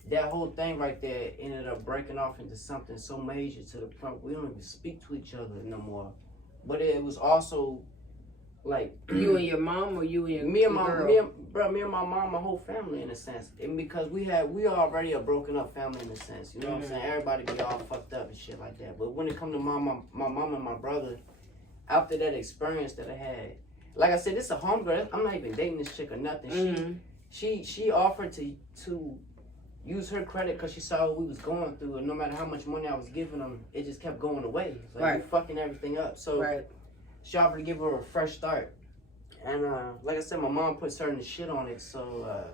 that whole thing right there ended up breaking off into something so major to the point we don't even speak to each other no more. But it was also like you and your mom, or you and your me and my girl? me and my mom, my whole family in a sense, and because we already a broken up family in a sense. You know what I'm saying? Everybody be all fucked up and shit like that. But when it come to my mom and my brother, after that experience that I had, like I said, this is a homegirl. I'm not even dating this chick or nothing. She offered to use her credit because she saw what we was going through, and no matter how much money I was giving them, it just kept going away. Like, we fucking everything up. So she offered to give her a fresh start. And like I said, my mom put certain shit on it, so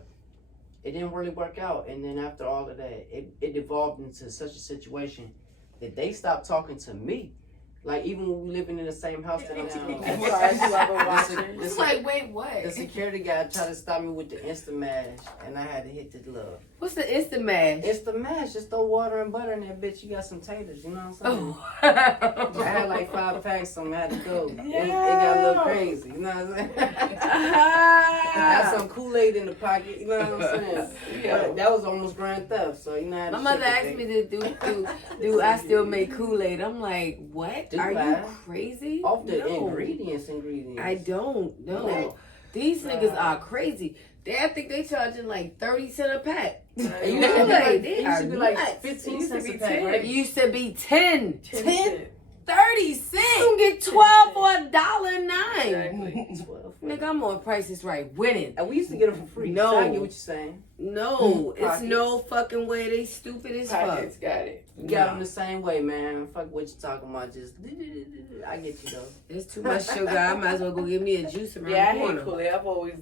it didn't really work out. And then after all of that, it evolved into such a situation that they stopped talking to me. Like, even when we living in the same house that I'm in. It's like, wait, what? The security guy tried to stop me with the Instamash, and I had to hit the little. What's the Instamash? Instamash, just throw water and butter in that bitch. You got some taters, you know what I'm saying? Oh. I had like 5 packs, so I had to go. It got a little crazy, you know what I'm saying? I had some Kool-Aid in the pocket, you know what I'm saying? But that was almost grand theft, so you know. I had My to mother shake asked it. me to do I still make Kool-Aid? I'm like, what? Do Are I? you crazy? Off the No. ingredients. I don't know. What? These niggas are crazy. I think they charging like 30 cents a pack. It used to be like, They it used are to be like nuts. 15 used to cents be a pack, 10. right? It used to be 10. 10. 30 cents. You can get 12 for $1.09. Exactly. 12. Nigga, I'm on Price is Right winning. And we used to get them for free. No. So I get what you're saying. No, it's Pockets. no fucking way. They stupid as fuck. Pockets got it. You got them the same way, man. Fuck what you talking about. Just, I get you, though. It's too much sugar. I might as well go get me a juice around Yeah, I the hate corner. Kool-Aid. I've always.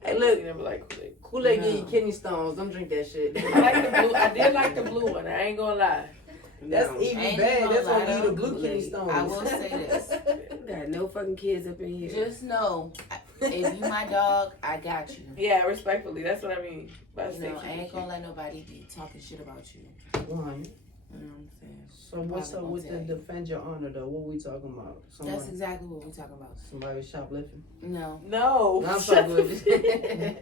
Hey, look. You never like Kool-Aid. Kool-Aid No. give you kidney stones. Don't drink that shit. I like the blue. I did like the blue one. I ain't gonna lie. That's No. even Ain't bad. gonna That's lie, gonna give you the though. blue kidney stones. I will say this. Got no fucking kids up in here. Just know, if you my dog, I got you. Yeah, respectfully. That's what I mean. By You know, I saying ain't gonna let nobody be talking shit about you. One. You know what I'm saying? So what's up Probably with the won't tell you. defend your honor, though? What we talking about? That's exactly what we're talking about. Somebody shoplifting? No. No. No, I'm talking with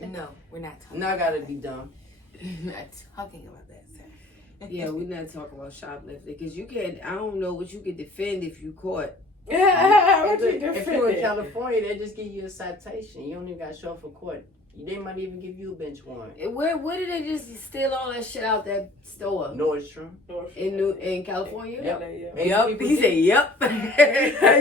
No, we're not talking No, I gotta be dumb. We're not talking about that, sir. Yeah, we're not talking about shoplifting because you can't. I don't know what you could defend if you caught. Yeah, what you If you're in defending? California, they just give you a citation. You don't even got to show up for court. They might even give you a bench warrant. Where did they just steal all that shit out that store Nordstrom. in California? Yep. Yeah. 80 Yup. people He deep. said, "Yup."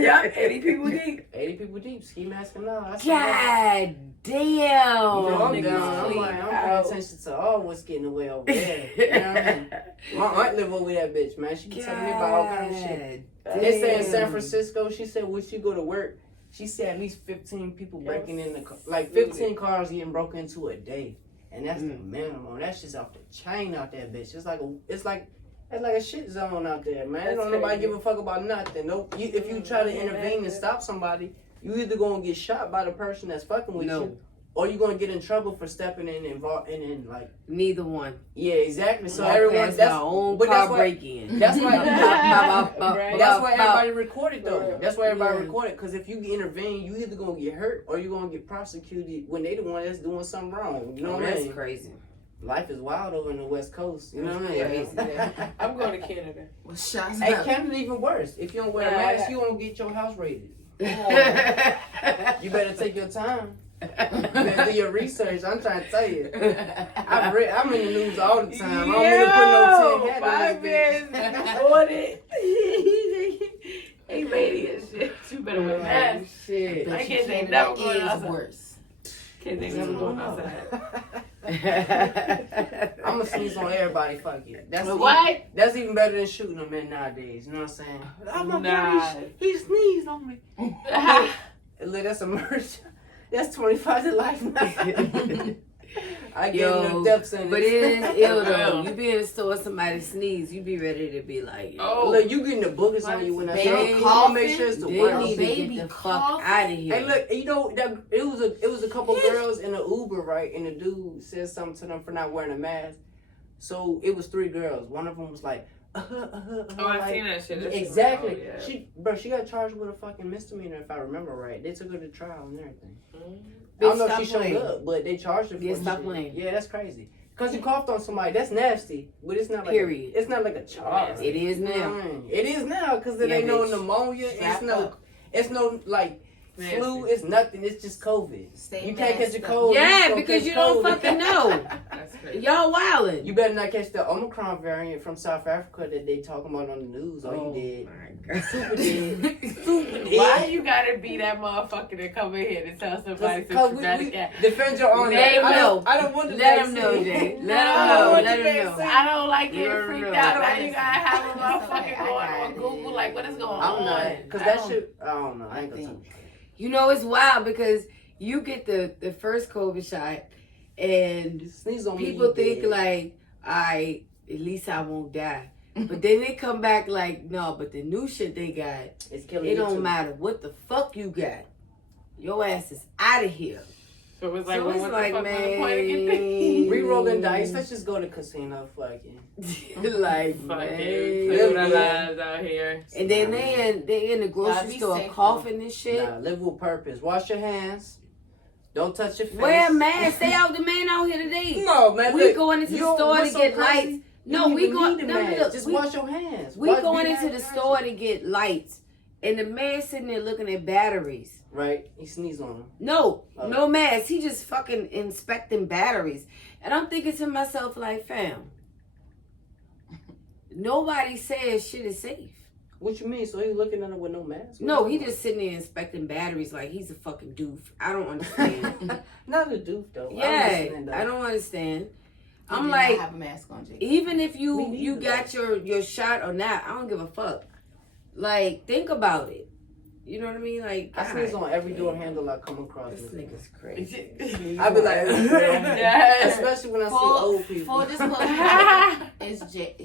Yup. 80 people deep. 80 people deep. Ski mask and all. I see that. God damn. You know, I'm niggas down. I'm sleep like, I'm out. paying attention to all what's getting away over there. You know what I mean? My aunt live over that bitch, man. She be telling me about all kind of shit. They say in San Damn. Francisco, she said when she go to work, she said at least 15 people breaking in the car. Like 15 cars getting broken into a day. And that's the minimum. That's just off the chain out there, bitch. It's like a shit zone out there, man. That's Don't nobody crazy. give a fuck about nothing. Nope. If you try to intervene and stop somebody, you either gonna get shot by the person that's fucking with No. you, or you gonna get in trouble for stepping in and like. Neither one. Yeah, exactly. So Walk everyone past that's my own but car that's why break in. that's why Right. that's why everybody recorded though. Right. That's why everybody Yeah. recorded because if you intervene, you either gonna get hurt or you gonna get prosecuted when they the one that's doing something wrong. You know what I That's mean? crazy. Life is wild over in the West Coast. You know what I mean? Crazy. I'm going to Canada. Well, shots Hey, up. Canada even worse. If you don't wear a Nah, mask, you won't get your house raided. You better take your time. You better do your research. I'm trying to tell you. I'm in the news all the time. I don't mean to put no 10 hat on this bitch. On it. Hey, lady and shit. Too bad. better wear masks. Shit. I But can't say Canada never going is outside. worse. Kids ain't never going outside. I'm gonna sneeze on everybody. Fuck it. That's What? That's even better than shooting them in nowadays. You know what I'm saying? Oh my Nah. God, he sneezed on me. Look, that's a murder. That's 25 to life. I gave him a death sentence. But it is ill though. You be in the store, somebody sneeze, you be ready to be like, Oh. Look, you getting the boogers on you when I Baby say, coughing. make sure it's the they worst. need to Baby get the fuck coughing. out of here. Hey, look, you know that it was a couple girls in an Uber, right? And the dude said something to them for not wearing a mask. So it was 3 girls. One of them was like, Oh, I seen that shit. That's exactly. real, yeah. She got charged with a fucking misdemeanor if I remember right. They took her to trial and everything. I Bitch, don't know if stop she showed playing. up, but they charged her for Yeah, the stop shit. playing. Yeah, that's crazy. Cause you coughed on somebody, that's nasty. But it's not like Period. it's not like a charge. It is now. It is now because it Yeah, ain't no bitch. pneummonia. Strap It's no like Nasty. flu. It's nothing. It's just COVID. Stay You can't catch a masked up. cold. Yeah, gonna because catch you don't COVID. fucking know. That's crazy. Y'all wildin'. You better not catch the Omicron variant from South Africa that they talking about on the news. Oh, you did. my God. Super did. Super did. Why you gotta be that motherfucker to come in here to tell somebody Because some we dramatic act? defend your honor. Let him know. I don't want the Let him vaccine. know, Jay. I Let him don't know. want Let the him know. vaccine. I don't like Let getting him freaked know. out. Why That you is- gotta have a that's motherfucker okay. I going got on it. Google like what is going I'm on? not. Because I that don't- shit, I don't know. I I ain't gonna think talk. You know, it's wild because you get the first COVID shot and Sneeze on me. people you think dead. like, at least I won't die. But then they come back like, no, but the new shit they got, It's killing it you don't too. matter what the fuck you got. Your ass is out of here. So it's like, So well, it's what like, the fuck was the point of man. getting Re-rolling dice. Let's just go to casino. Fucking. like, fucking man. play with our lives out here? And then they in the Gotta grocery be store safe, coughing and shit. Nah, live with purpose. Wash your hands. Don't touch your face. Wear a mask. Stay out the man out here today. No, man. We look, going into you the don't- store what's to so get crazy? lights. You No, don't we even go. need a No, mask. look, Just we, wash your hands. we Wash- going be into the hydrated. store to get lights, and the man sitting there looking at batteries. Right? He sneezed on him. No, Oh. no mask. He just fucking inspecting batteries, and I'm thinking to myself like, fam, nobody says shit is safe. What you mean? So he looking at him with no mask? No, he just sitting there inspecting batteries like he's a fucking doof. I don't understand. Not a doof though. Yeah, though. I don't understand. He I'm did like, not have a mask on, Jake. even if Me you neither, got your shot or not, I don't give a fuck. Like, think about it. You know what I mean? Like, I sneeze God, on every door handle I come across. this with. nigga's crazy. I be like, Yes. especially when I see Full, old people. full disclosure,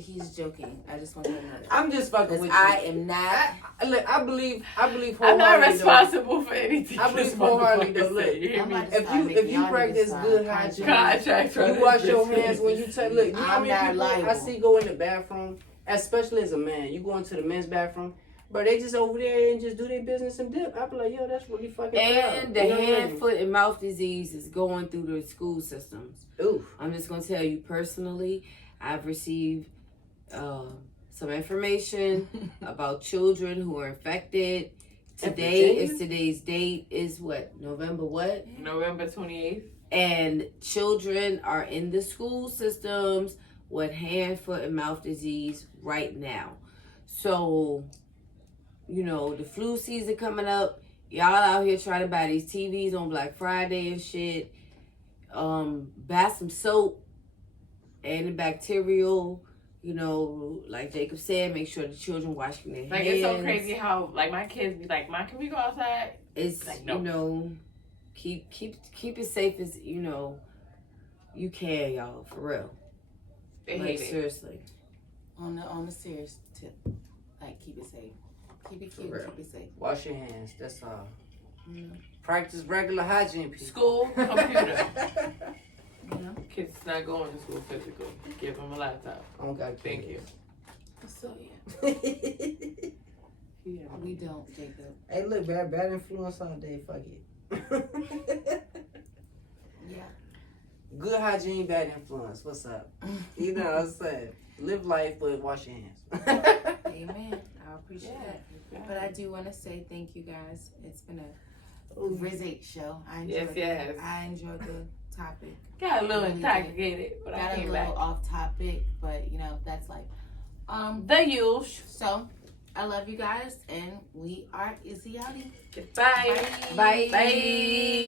he's joking. I just want you to know that. I'm just fucking with you. I am not. Look, I believe I'm not wholeheartedly, responsible for anything. I believe this wholeheartedly, motherfucker though, look, said. You hear I'm me? not- If you practice good hygiene, Contracts. you wash your hands when you touch. Look, you know how I'm many not people I liable. see go in the bathroom, especially as a man. You go into the men's bathroom, but they just over there and just do their business and dip. I be like, yo, that's really fucking. And proud. the You know what I hand, mean? foot, and mouth disease is going through the school systems. Oof. I'm just gonna tell you personally, I've received some information about children who are infected. Today Virginia? is today's date is what? November what? November 28th. And children are in the school systems with hand, foot, and mouth disease right now. So, you know, the flu season coming up. Y'all out here trying to buy these TVs on Black Friday and shit. Buy some soap, antibacterial. You know, like Jacob said, make sure the children washing their Like, hands. it's so crazy how, like, my kids be like, Mom, can we go outside? It's Like, no. you know, keep it safe as you know you can, y'all, for real. They Like hate it. seriously. On the serious tip, like keep it safe, keep it cute, For real. keep it safe. Wash your hands. That's all. You Practice regular hygiene, people. School, computer. know, Kids not going to school physical. Give them a laptop. I don't got Thank you. so yeah, Yeah. we don't, Jacob. Hey, look, bad influence all day. Fuck it. Yeah. Good hygiene, bad influence. What's up? You know what I'm saying? Live life, but wash your hands. Amen. I appreciate that. But I do want to say thank you guys. It's been a Rizzic show. I enjoyed Yes. it. I enjoyed the topic. Got a little Really intoxicated, but I Got a came little back. off topic, but you know, that's life. The usual. So I love you guys, and we are Izzy Outie. Goodbye. Bye. Bye.